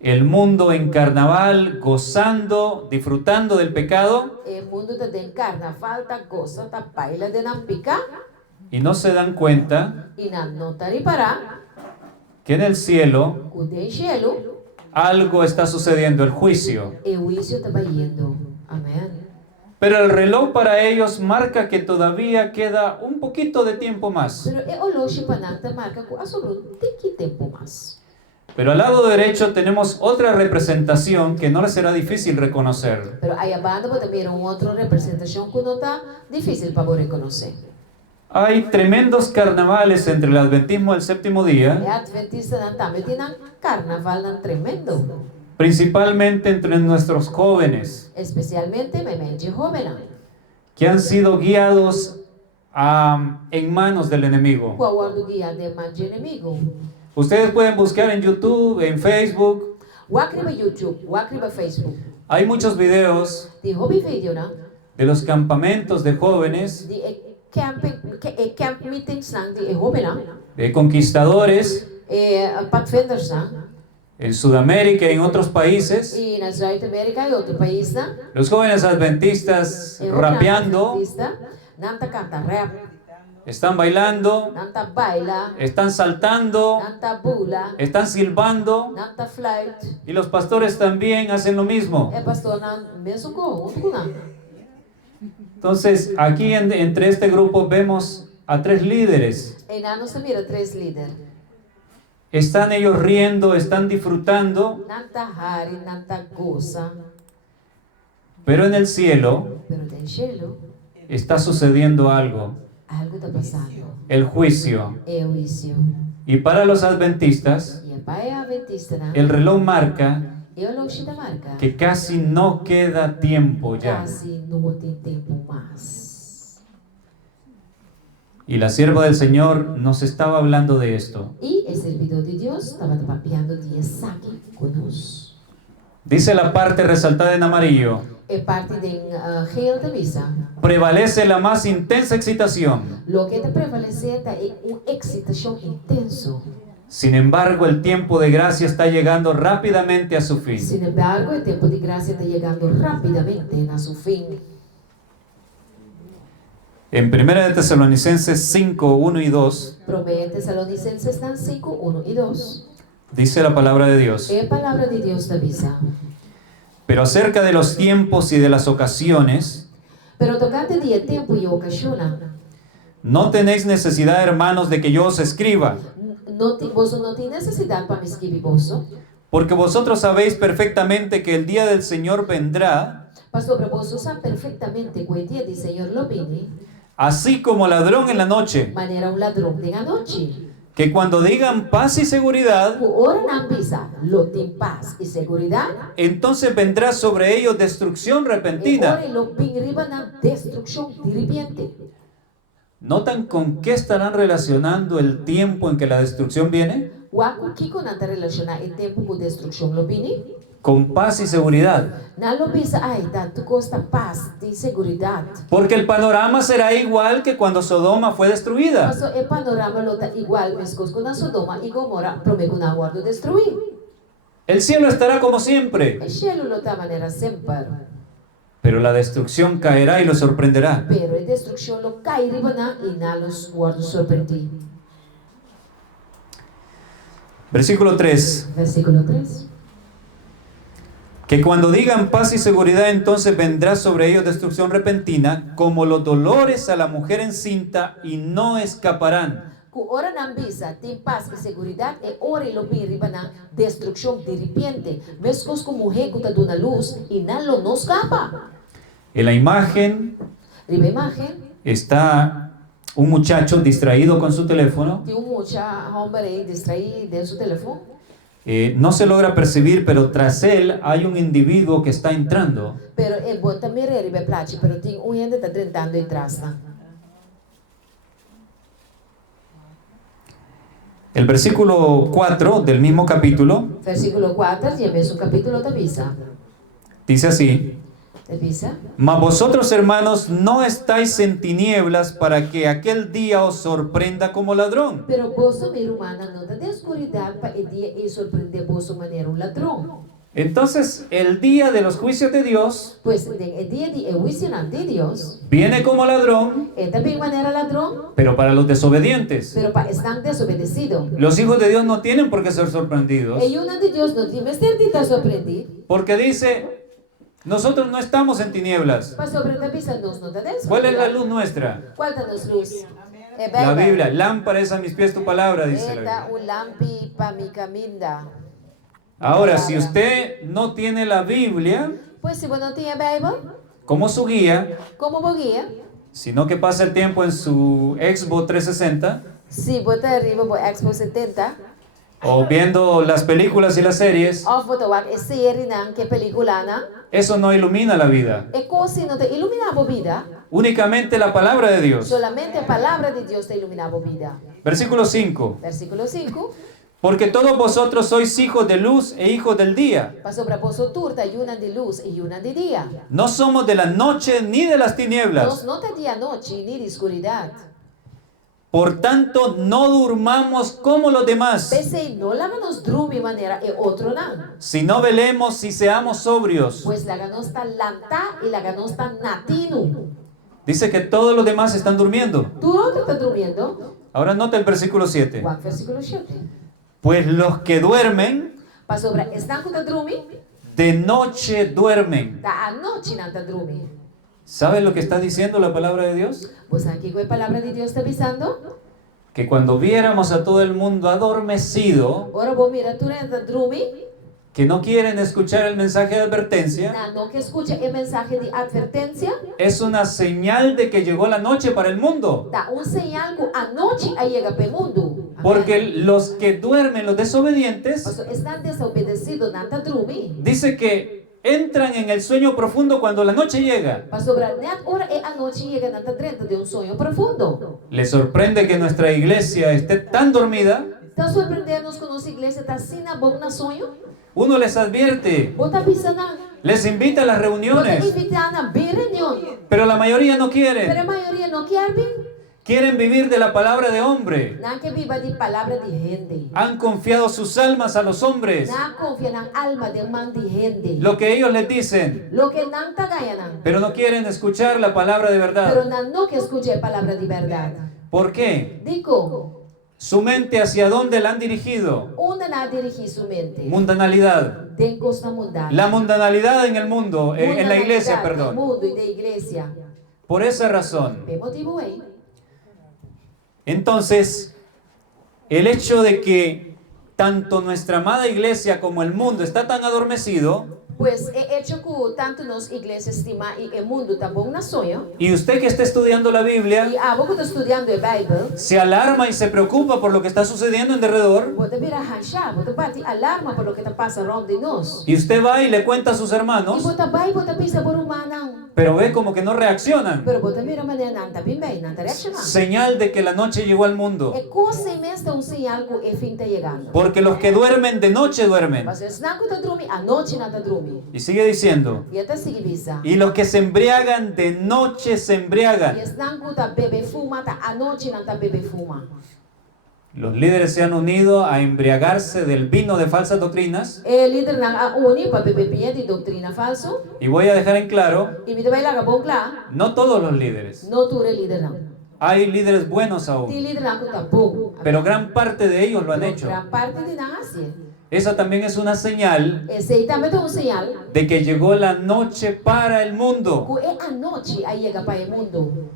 El mundo en carnaval, gozando, disfrutando del pecado. O mundo tá dentro carnaval, tá gosta, tá baila de não pica. Y no se dan cuenta E não tá reparar, que en el cielo que tem gelo, algo está sucediendo, el juicio. e o juízo tá indo. Amém. Pero el reloj para ellos marca que todavía queda un poquito de tiempo más. Pero é o loxo para nós tá marca que sobrou tem que tempo mais. Pero al lado derecho tenemos otra representación que no les será difícil reconocer. Pero aí a banda também uma outra representação que não tá difícil para reconhecer. Hay tremendos carnavales entre el adventismo del séptimo É día, adventista não também tem carnaval não tremendo. principalmente entre nuestros jóvenes, Especialmente mente jovem. que han sido guiados en manos del enemigo. Qual o guia de mais inimigo? Ustedes pueden buscar en YouTube, en Facebook. O acriba YouTube, o acriba Facebook. Hay muchos videos De hobby video, né? de los campamentos de jóvenes, De camp meetings, de hobby, né? de conquistadores Padvenders, né? en Sudamérica y en otros países. E na Zuid-América e outro país, né? Los jóvenes adventistas rapeando, Nanta canta rap, están bailando, nanta baila, están saltando, nanta bula, están silbando, nanta flight. y los pastores también hacen lo mismo. É pastor na mesmo junto com nós. Entonces, aquí entre este grupo vemos a tres líderes. E na nós mira três líderes. Están ellos riendo, están disfrutando, Nanta hari, nanta goza, pero en el cielo pero tem gelo, está sucediendo algo, algo está passando. el juicio. É o juízo. Y para los adventistas, E a pai é adventista, né? el reloj marca É o loxo da marca. que casi no queda tiempo ya. Quase não tem tempo mais. Y la sierva del Señor nos estaba hablando de esto. E o servidor de Deus estava papeando de saque conosco. Dice la parte resaltada en amarillo: É parte de geel da missa. prevalece la más intensa excitación. Lo que está prevalecendo é uma excitação intensa. Sin embargo, el tiempo de gracia está llegando rápidamente a su fin. Sin embargo, o tempo de graça está chegando rapidamente a seu fim. En 1 de Tesalonicenses 5, 1 y 2, Promete Tesalonicenses 5, 1 e 2. dice la palabra de Dios: É a palavra de Deus da missa. pero acerca de los tiempos y de las ocasiones, Pero tocante de tempo e ocasião, no tenéis necesidad, hermanos, de que yo os escriba, vos não tem necessidade para me escrever bolso. porque vosotros sabéis perfectamente que el día del Señor vendrá, Pastor, vos sabe perfeitamente que o dia do Senhor lo vem, así como ladrón en la noche, maneira ladrão de a noite. que cuando digan paz y seguridad, Ora na missa, lo tem paz e segurança. entonces vendrá sobre ellos destrucción E repentina. ora lo vem riba na destruição de repente. ¿Notan con qué estarán relacionando el tiempo en que la destrucción viene? O que conta relacionar o tempo com destruição lo vem? Con paz y seguridad. Na lo bisa ai tanto costa paz e segurança. Porque el panorama será igual que cuando Sodoma fue destruida. Mas o panorama lo tá igual mesmo com na Sodoma e Gomorra, promete na guardo destruir. El cielo estará como siempre, O cielo lo tá maneira sempre. pero la destrucción caerá y lo sorprenderá. Pero a destruição lo cai riba na e na los guardo surpreender. Versículo 3. Versículo 3. Que cuando digan paz y seguridad, entonces vendrá sobre ellos destrucción repentina, como los dolores a la mujer encinta, y no escaparán. Que ora na missa tem paz e segurança e ora lo vem riba na destruição de repente. Mesmo como mulher que está dando luz e não lo não escapa. En la imagen Riba imagem está un muchacho distraído con su teléfono. tem mucha homem distraído de seu telefone. No se logra percibir, pero tras él hay un individuo que está entrando. Pero é bom também riba place, pero tem gente está tentando entrar. El versículo 4 del mismo capítulo Versículo 4, e é mesmo capítulo da missa. dice así: Elvisa. Mas vosotros, hermanos, no estáis en tinieblas para que aquel día os sorprenda como ladrón. Pero vosso meu humana não está de escuridade para o dia e surpreender vosso maneira ladrão. Entonces, el día de los juicios de Dios Pois o dia de juízo de Deus viene como ladrón, é também maneira ladrão, pero para los desobedientes. pero para estar desobedecido. Los hijos de Dios no tienen por qué ser sorprendidos, E uma de Deus não tinha ser de estar surpreendido. porque dice, nosotros no estamos en tinieblas. Para surpreender visa nos não está de ¿Cuál es la escuridade. luz nuestra? Qual está nos luz? É La Bíblia. Biblia. Lámpara es a mis pies tu palabra, dice la Eta Biblia. lampi para mi caminda. Ahora, si usted no tiene la Biblia Pois se você não tinha Bíblia, como su guía, como vou guia? sino que pasa el tiempo en su Xbox 360 Se botar arriba para Expo 70, o viendo las películas y las series, of botar wak série nang que película na, eso no ilumina la vida. e coisa não te ilumina a vida, Únicamente la palabra de Dios. solamente a palavra de Deus te ilumina a vida. Versículo 5. Versículo 5, Porque todos vosotros sois hijos de luz e hijos del día. para sobre vosso turta una de luz e una de dia. No somos de la noche ni de las Nós tinieblas. não te dia noite nem de escuridade. Por tanto, no durmamos como los demás, Pensei, não laga nos dormir maneira e outro não. sino velemos y seamos sobrios. Pois laga nos está lanta e laga nos está natino. Dice que todos los demás están durmiendo. Tu outro está dormindo? Ahora nota el versículo 7. Wak versículo 7. Pues los que duermen, Para sobre estão que está dormir, de noche duermen. da a noite não está dormir. ¿Saben lo que está diciendo la palabra de Dios? Pues aquí a palavra de Deus está avisando. Que cuando viéramos a todo el mundo adormecido, Agora vou mirar tu está dormir. que no quieren escuchar el mensaje de advertencia, Não que escucha o mensaje de advertência. es una señal de que llegó la noche para el mundo. Dá señal que a noite aí chega para o mundo. Porque los que duermen, los desobedientes, Estão desobedecidos, não está dormir. dice que entran en el sueño profundo cuando la noche llega. Para sobre net hora e a noite chega, não está dentro de sonho profundo. Les sorprende que nuestra iglesia esté tan dormida. Está surpreendendo-nos que nossa igreja está assim na boca na sonho. Uno les advierte, Bota pisando. les invita a las Bota reuniones, invitar na bem reunião. pero la mayoría no Pero quieren. a maioria não quer vir. Quieren vivir de la palabra de hombre. Não que viva de palavra de gente. Han confiado sus almas a los hombres, Não confia na alma de man de gente. lo que ellos les dicen, Lo que não está ganhando. pero no quieren escuchar la palabra de Pero verdad. não que escute a palavra de verdade. ¿Por qué? Digo, Su mente hacia dónde la han dirigido. onde não dirigir sua mente? Mundanalidad. Tem costa mudar. La mundanalidad en el mundo, en la iglesia, No perdón. mundo e da igreja. Por esa razón. Tem motivo aí. Entonces, el hecho de que tanto nuestra amada iglesia como el mundo está tan adormecido, Pues é hecho que tanto nos igreja estima e o mundo tá bom na sonho. y usted que está estudiando la Biblia, E a boca está estudando a Bíblia. se alarma y se preocupa por lo que está sucediendo en derredor, Bota virar ranchar, bota bate alarma por lo que está passando around de nós. y usted va y le cuenta a sus E hermanos, bota vai, bota pisa por humana. pero ve como que no reaccionan. Pero bota mira maneira não tá bem, não tá reaccionando. Señal de que la noche llegó al mundo. É coisa imensa sinal que o fim está chegando. Porque los que duermen de noche duermen. Mas se não está dormindo, a noite não está dormindo. Y sigue diciendo, E até seguir visa. y los que se embriagan de noche se E embriagan. estão que tá bebe fuma, tá a noite não tá bebe fuma. Los líderes se han unido a embriagarse del vino de falsas doctrinas. E líder não a uni para bebe pinha de doutrina falso. Y voy a dejar en claro, E me vai lá bom claro. no todos los líderes. Não ture líder não. Hay líderes buenos Tem aún, líder não que tá bom. pero gran parte de ellos lo han hecho. Gran parte de não assim. Esa también es una señal Esse aí também é sinal de que llegó la noche para el mundo. que é a noite aí chega para o mundo.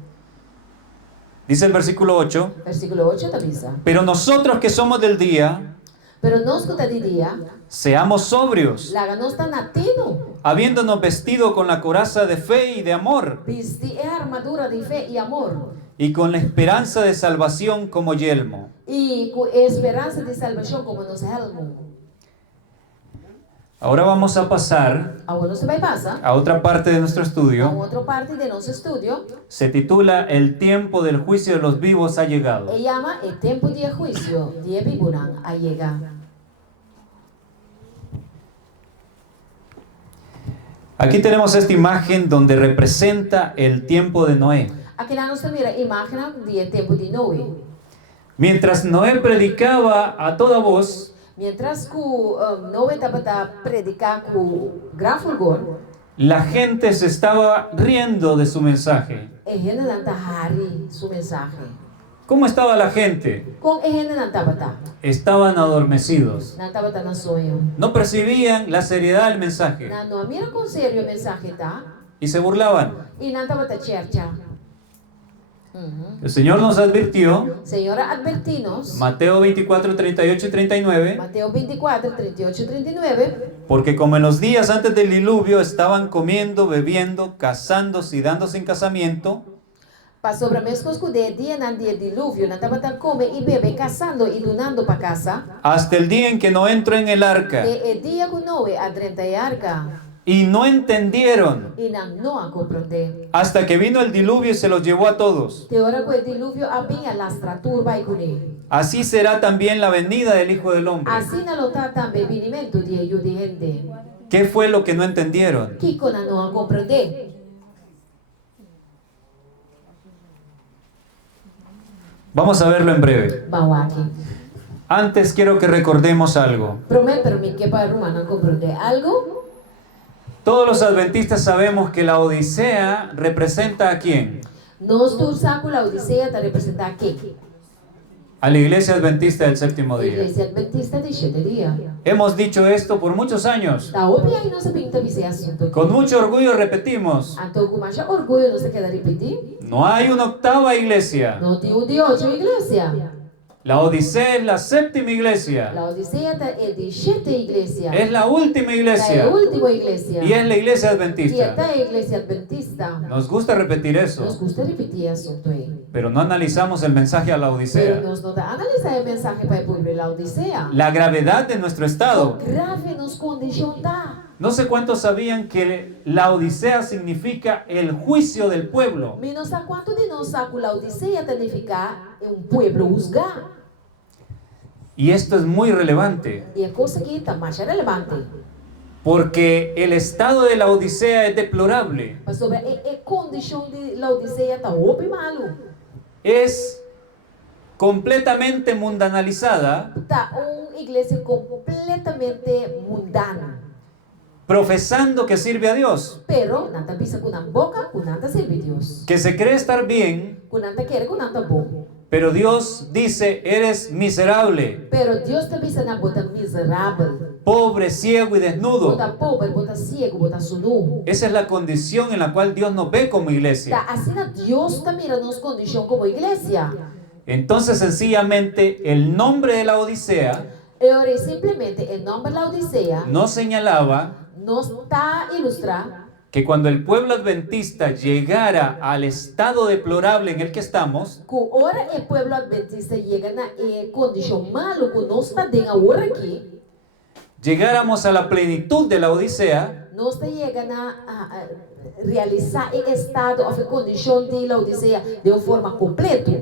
Dice el versículo 8, Versículo 8 tá visa. pero nosotros que somos del día, Pero nós que tá de dia, seamos sobrios, lá nós está natino. habiéndonos vestido con la coraza de fe y de amor, Vestir é a armadura de fé e amor. y con la esperanza de salvación como yelmo. E com esperança de salvação como nos helmo. Ahora vamos a pasar Agora você vai passar a otra parte de nuestro a estudio. outra parte de nosso estudio. Se titula El tiempo del juicio de los vivos ha llegado. E chama o tempo de juízo de Bibunan a llegar. Aquí tenemos esta imagen donde representa el tiempo de Noé. Aqui nós temos a imagem do tempo de Noé. Mientras Noé predicaba a toda voz, Mientras que Noé estava predicando com gran fulgor, la gente se estaba riendo de su mensaje. a gente não está hari sua mensagem. ¿Cómo estaba la gente? Com a gente não estava Estaban adormecidos. não estava no sonho. No percibían la seriedad del mensaje Não mira com sério a mensagem tá y se burlaban. e não estava chercha. El Señor nos advirtió, Senhora, advertinos. Mateo 24, 38 y 39, Mateus 24, 38 e 39. porque como en los días antes del diluvio estaban comiendo, bebiendo, casándose y dándose en casamiento, Para sobre mesmo que o dia no dia dilúvio, não estava comer e beber, caçando e donando para casa. hasta el día en que no entró en el arca, E dia que Noé adrenta a arca y no entendieron, e não a compreender. hasta que vino el diluvio y se los llevó a todos. Te hora que o dilúvio abinha lastra turba e com ele. Así será también la venida del Hijo del Hombre. Assim não está também vinimento de ello de gente. ¿Qué fue lo que no entendieron? Que não a compreender. Vamos a verlo en breve. Vamos aqui. Antes quiero que recordemos algo. Prometo-me que para não compreender algo. Todos los adventistas sabemos que la Odisea representa a quién? Nós do saco a Odisseia está representar aqui. A la Iglesia Adventista del Séptimo A Día. Igreja Adventista de 7 dias. Hemos dicho esto por muchos años. Está óbvio aí nossa pinta esse assunto. Con mucho orgullo repetimos, Então, com mais orgulho, não se quer repetir. no hay una octava iglesia. Não tem de 8 igreja. La Odisea es la séptima iglesia. A Odisseia é de 7 igreja. Es la última É a iglesia. última igreja. Y es la iglesia E adventista. está a igreja adventista. Nos gusta repetir Nos eso, gusta repetir assunto aí. pero no analizamos el mensaje a la Pero Odisea. nós não analisar a mensagem para publicar a Odisseia. La gravedad de nuestro estado. Grave nos condição tá. No sé cuántos sabían que la Odisea significa el juicio del pueblo. Mas não quanto de nós saco a Odisseia significa pueblo juzgar. Y esto es muy relevante, E a coisa que está mais relevante. porque el estado de la Odisea es deplorable. Mas sobre a condição de la Odisseia está óbvio malo. Es completamente mundanalizada, Está uma igreja completamente mundana. profesando que sirve a Dios, Pero nada pisa com a boca, com nada serve Deus. que se cree estar bien, Com nada quer, com nada bom. pero Dios dice, eres miserable, Pero Deus te pisa na bota miserável. pobre, ciego y desnudo. Bota pobre, bota ciego, bota sunu. Esa es la condición en la cual Dios nos ve como Tá, iglesia. assim Deus está mirando nos condição como igreja. Entonces, sencillamente, el nombre de la Odisea Eu orei simplesmente em nome da Odisseia. no señalaba Nos está a ilustrar que cuando el pueblo adventista llegara al estado deplorable en el que estamos, que ora o pueblo adventista chega na condição malo que nós está dentro agora aqui. llegáramos a la plenitud de la Odisea, Nós está chegando a realizar o estado, a condição de la Odisseia de uma forma completa.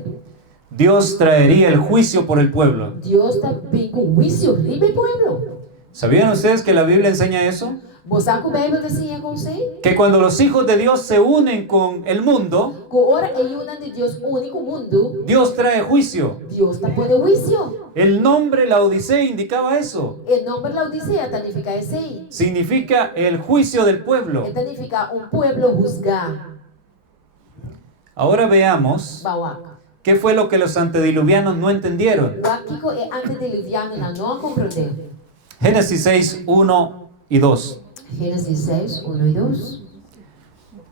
Dios traería el juicio por el pueblo. Deus está bem com juízo ribe o pueblo. ¿Sabían ustedes que la Biblia enseña eso? Você sabe que a Bíblia desenha com você? Que cuando los hijos de Dios se unen con el mundo, Que ora é uma de Deus único mundo. Dios trae juicio. Deus está por juízo. El nombre, la Odisea, indicaba eso. O nome da Odisseia significa esse. Significa el juicio del pueblo. Significa pueblo juzgar. Ahora veamos Bawak. qué fue lo que los antediluvianos no entendieron. O Akiko é antediluviano não compreender. Génesis 6, 1 y 2. Gênesis 6, 1 e 2.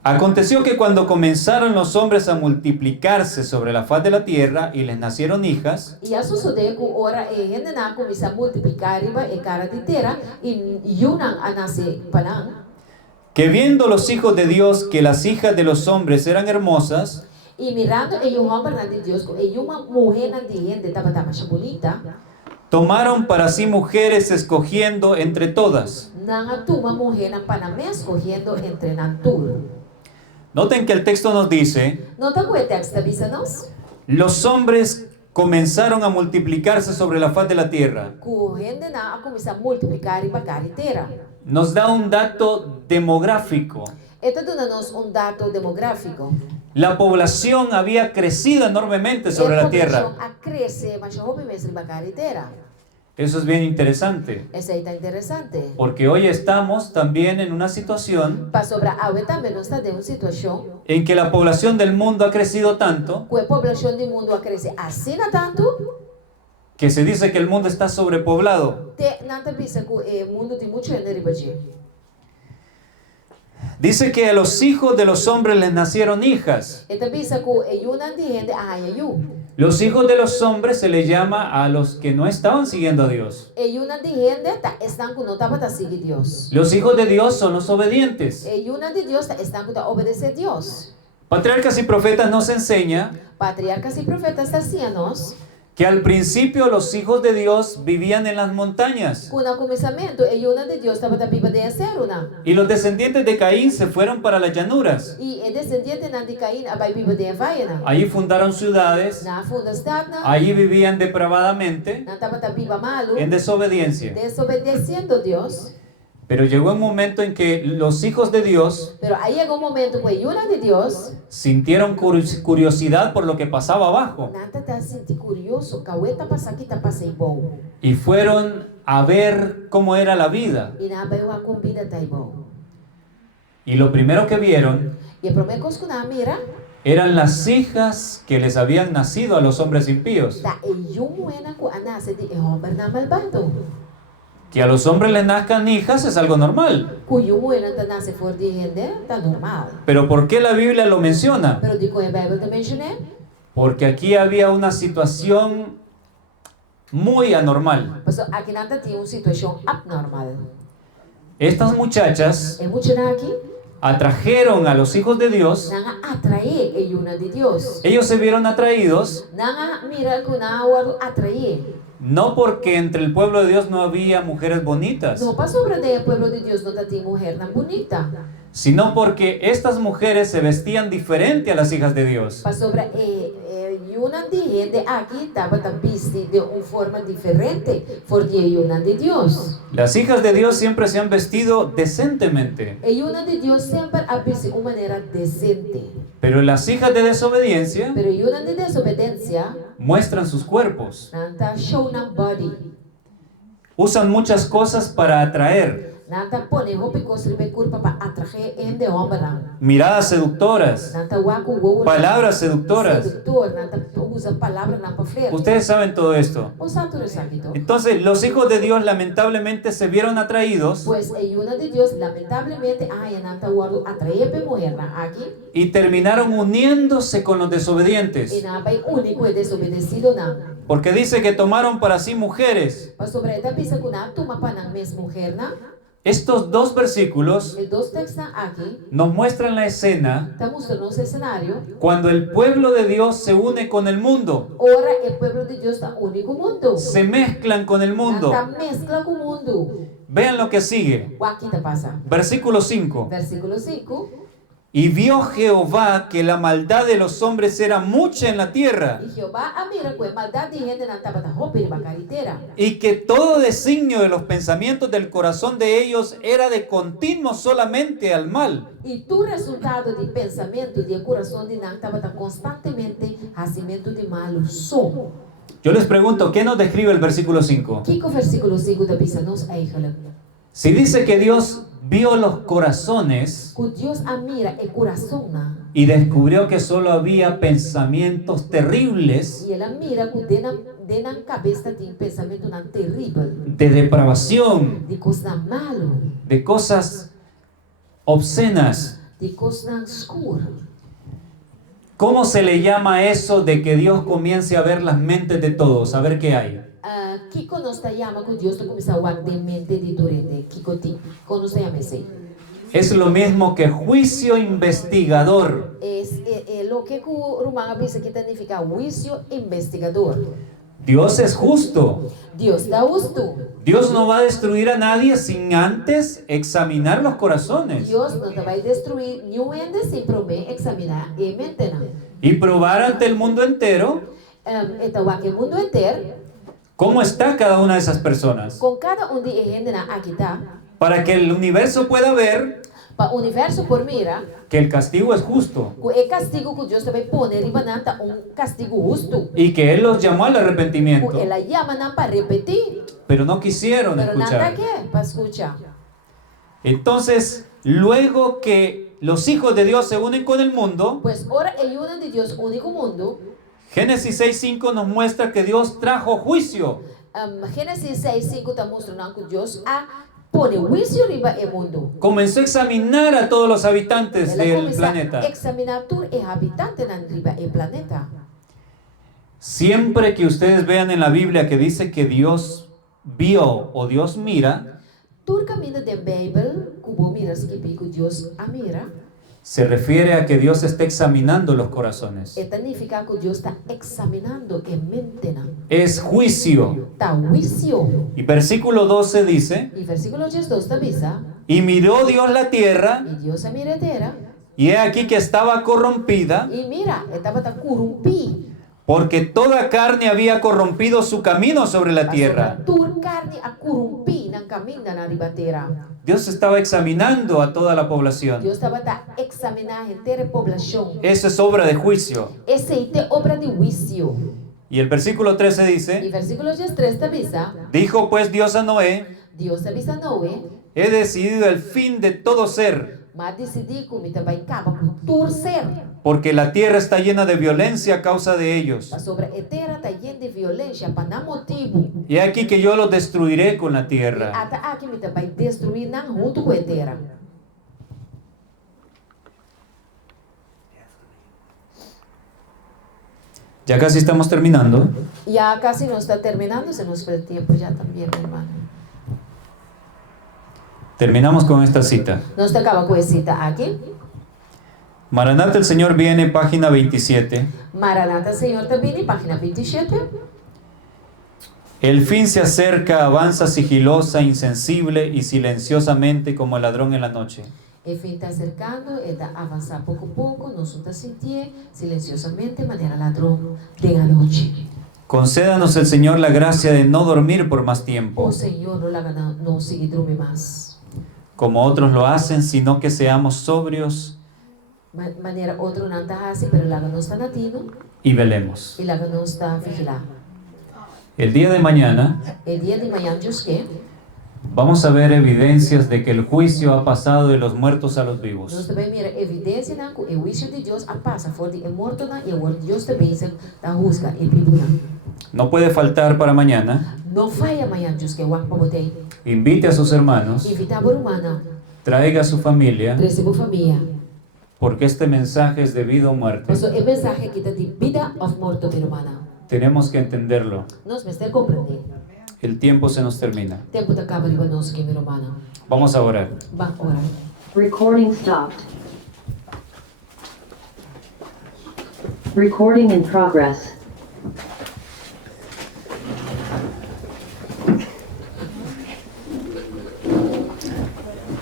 Aconteció que cuando comenzaron los hombres a multiplicarse sobre la faz de la tierra y les nacieron hijas, E a suceder que ora é gente na começa a multiplicar e cara de terra e yunang a nascer panang. que viendo los hijos de Dios que las hijas de los hombres eran hermosas, E mirando e um homem de Deus e uma mulher de gente estava mais bonita. tomaron para sí mujeres escogiendo entre todas. Nanga tuma mulher na Panamá escolhendo entre natur. Noten que el texto nos dice, Nota que o texto avisa-nos los hombres comenzaron a multiplicarse sobre la faz de la tierra. que a gente na a começar a multiplicar e pagar inteira. nos da un dato demográfico. Ito dona-nos dato demográfico. La población había crecido enormemente sobre la tierra. A cresce, mas houve mesmo carretera. Eso es bien interesante, Essa aí tá interessante. porque hoy estamos también en una situación Para sobra água também não está de uma situação en que la población del mundo ha crecido tanto que a população do mundo a crescer assim tanto que se dice que el mundo está sobrepoblado. te não te pensa que o mundo tem muito gente ribaji. Dice que a los hijos de los hombres les nacieron hijas. E te pensa que uma de gente a yu. Los hijos de los hombres se les llama a los que no estaban siguiendo a Dios. E uma de gente tá estão que não estava a seguir Deus. Los hijos de Dios son los obedientes. E uma de Deus tá estão que obedecer Deus. Patriarcas y profetas nos enseña Patriarcas e profetas ancianos, que al principio los hijos de Dios vivían en las montañas quando ao começamento e uma de Deus estava da viva de ser uma. y los descendientes de Caín se fueron para las llanuras. E o descendente de Caim a vai viva de vaina. Allí fundaron ciudades, Na funda stad na. allí vivían depravadamente Não estava da viva malo. en desobediencia. Desobedeciendo a Deus. Pero llegó un momento en que los hijos de Dios Pero aí chegou um momento que uma de Deus sintieron curiosidad por lo que pasaba abajo nada tá senti curioso, caueta passa aqui tá passei bom. y fueron a ver cómo era la vida. E na veio a comida tá bom. Y lo primero que vieron E a primeira coisa que na mira, eran las hijas que les habían nacido a los hombres impíos. tá e uma que anase de homem na malvado. Que a los hombres les nazcan hijas es algo normal. Cuyo uma tá nasce for de gente, tá normal. Pero ¿por qué la Biblia lo menciona? Pero digo a Bíblia te mencionei, Porque aquí había una situación muy anormal. mas aqui nada tinha uma situação abnormal. Estas muchachas E muito aqui, atrajeron a los hijos de Dios. nanga atrair e uma de Deus. Ellos se vieron atraídos Nanga mira que na hora atrair. no porque entre el pueblo de Dios no había mujeres bonitas, Não para sobre o povo de Deus não tem mulher tão bonita. sino porque estas mujeres se vestían diferente a las hijas de Dios. Para sobre uma de gente aqui estava vestida de uma forma diferente porque uma de Deus. Las hijas de Dios siempre se han vestido decentemente, E uma de Deus sempre a vestir de uma maneira decente. pero las hijas de desobediencia Pero uma de desobediência muestran sus cuerpos, nanta show na body. usan muchas cosas para atraer, Nanta pone roupa e construir curva para atrair de homem. miradas seductoras, Nanta waku wo. palabras seductoras. Sedutor, nanta usa palavras na para Ustedes saben todo esto. O santo resabito. Entonces, los hijos de Dios lamentablemente se vieron atraídos Pues una de Dios lamentablemente nanta guardo atrair pe mulher aqui y terminaron uniéndose con los e desobedientes. na bai único e desobedecido na. Porque dice que tomaron para sí mujeres. Para sobre esta pisa que na tuma pa ng mes mulher na. Estos dos versículos E dos textos aqui nos muestran la escena está mostrando um cenário. cuando el pueblo de Dios se une con el mundo, Ora o povo de Deus está único mundo. se mezclan con el mundo. Nanta mezcla com o mundo. Vean lo que sigue. O aqui tá passa. Versículo 5. Versículo 5. Y vio Jehová que la maldad de los hombres era mucha en la tierra, E Jeová a mira com maldade de gente na tapa da roupa e bacariteira. y que todo designio de los pensamientos del corazón de ellos era de continuo solamente al mal. E tu resultado de pensamento de coração de não estava constantemente fazimento de malo só. Yo les pregunto, ¿qué nos describe el versículo 5? Que o versículo 5 da bisa nos eigenlijk. Si dice que Dios vio los corazones Que Deus a mira e coração na. y descubrió que solo había pensamientos terribles E ela mira que de na cabeça tem pensamento não terrível. de depravación, De coisa malo. de cosas obscenas. De coisa escura. ¿Cómo se le llama eso de que Dios comience a ver las mentes de todos, a ver qué hay? Kiko nos llama que Deus começa a guardar mente de durante. Kiko ti. Como nos llama esse? Es lo mismo que juicio investigador. É lo que o romano pensa que significa juízo investigador. Dios es justo. Deus dá justo. Dios no va a destruir a nadie sin antes examinar los corazones Deus não vai destruir nenhum ende sem primeiro examinar e mente. y probar ante el mundo entero Então, aqui o mundo inteiro, cómo está cada una de esas personas. com cada de gente aqui tá, para que el universo pueda ver Para o universo por mira, que el castigo es justo que o castigo que Deus vai pôr riba nanta castigo justo. y que Él los llamó al arrepentimiento, Que ela llama não para repetir, pero no quisieron pero nada escuchar. que para escuchar. Entonces, luego que los hijos de Dios se unen con el mundo, Pues ora el uno de Dios único mundo. Génesis 6:5 nos muestra que Dios trajo juicio. Gênesis 6:5 está mostrando que Deus pone juízo riba el mundo. Comenzó a examinar a todos los habitantes Ela del começa planeta. a examinar todo el habitante na riba el planeta. Siempre que ustedes vean en la Biblia que dice que Dios vio o Dios mira, Todo caminho da Bíblia, como miras que pico Deus a mira, se refiere a que Dios está examinando los corazones. significa que Deus está examinando a mente. Es juicio. Está juicio. Y versículo 12 dice, E versículo 12 avisa, y miró Dios la tierra, e Deus a mira a terra, y he aquí que estaba corrompida, e mira, estava tan corrompido. porque toda carne había corrompido su camino sobre la tierra. Toda carne a corromper no caminho na riba terra. Dios estaba examinando a toda la población. Deus estava a examinar a inteira população. Eso es obra de juicio. Essa é obra de juízo. Y el versículo 13 E dice, versículo 13 avisa, dijo pues Dios a Noé, Deus avisa Noé, he decidido el fin de todo ser, mas decidi que me também acaba com todo ser. porque la tierra está llena de violencia a causa de ellos. Mas sobre a terra está llena de violência para não motivo. Y he aquí que yo los destruiré con la E tierra. até aqui me também destruir não junto com a terra. Ya casi estamos terminando. Já casi não está terminando, se nos foi o tempo já também, meu irmão. Terminamos con esta cita. Nós acaba com a cita aqui. Maranata, el Señor viene, página 27. Maranata, Senhor, também, página 27. El fin se acerca, avanza sigilosa, insensible y silenciosamente como el ladrón en la noche. O fim está cercando, está avançar pouco a pouco, nós vamos sentir silenciosamente, de maneira ladrão, de a noite. Concédanos el Señor la gracia de no dormir por más tiempo, O Senhor não laga não seguir dormir mais. como otros lo hacen, sino que seamos sobrios Maneira outro não está assim, pero laga não está nativo y velemos. e laga não está vigilar. El día de mañana O dia de manhã, Deus quer, vamos a ver evidencias de que el juicio ha pasado de los muertos a los nós vivos. também mira evidência na que o juízo de Deus a passa fora de morto na e o word de Deus também se da rusga e bibuna. No puede faltar para mañana. Não vai amanhã, Deus quer, wak pabotei. Invite a sus hermanos, Invita a humana, traiga a su familia, receba família. porque este mensaje es de vida o muerte. Mas o mensaje aqui está de vida ou morto, minha irmã. Tenemos que entenderlo. Nós vamos ter que compreender. El tiempo se nos termina. O tempo está acabando para nós aqui, minha irmã. Vamos a orar. Vá orar. Recording stopped. Recording in progress.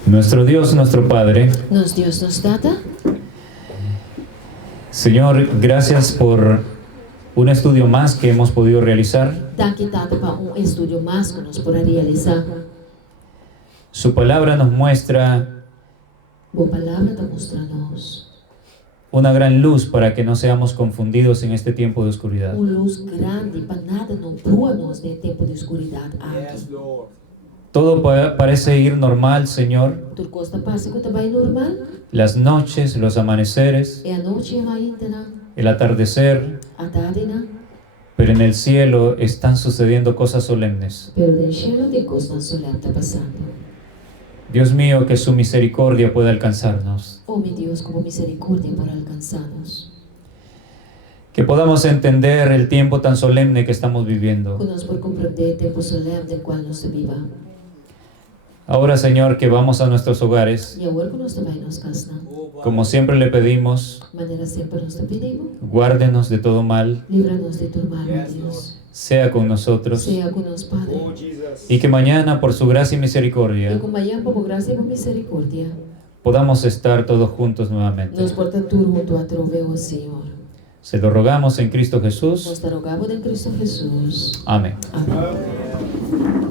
Nuestro Dios, nuestro Padre, Nos Deus nos data. Señor, gracias por un estudio más que hemos podido realizar. Dank je Tata para estudo mais que nós podemos realizar. Su palabra nos muestra Boa palavra está mostrando-nos una gran luz para que no seamos confundidos en este tiempo de oscuridad. luz grande para nada não brua-nos de tempo de escuridão aqui. Todo parece ir normal, Señor. Tudo costa passa que também normal. Las noches, los amaneceres, É a noite ainda, el atardecer, a tarde, pero en el cielo están sucediendo cosas solemnes. pero no cielo de costa solar está passando. Dios mío, que su misericordia pueda alcanzarnos. Oh, meu Deus, como misericórdia para alcançar-nos. Que podamos entender el tiempo tan solemne que estamos viviendo. Que nós por compreender o tempo solemne no qual nós vivamos. Ahora, Señor, que vamos a nuestros hogares, E agora que nós também nos casamos, como siempre le pedimos, maneira sempre nós te pedimos, guárdenos de todo mal, livra-nos de todo mal, meu Deus. sea con nosotros, Seja conosco, Padre. y que mañana, por su gracia y E misericordia, com manhã, por graça e por misericórdia, podamos estar todos juntos nuevamente. nos porta tudo junto a troveu, Senhor. Se lo rogamos en Cristo Jesús. Nós te rogamos em Cristo Jesus. Amén. Amém.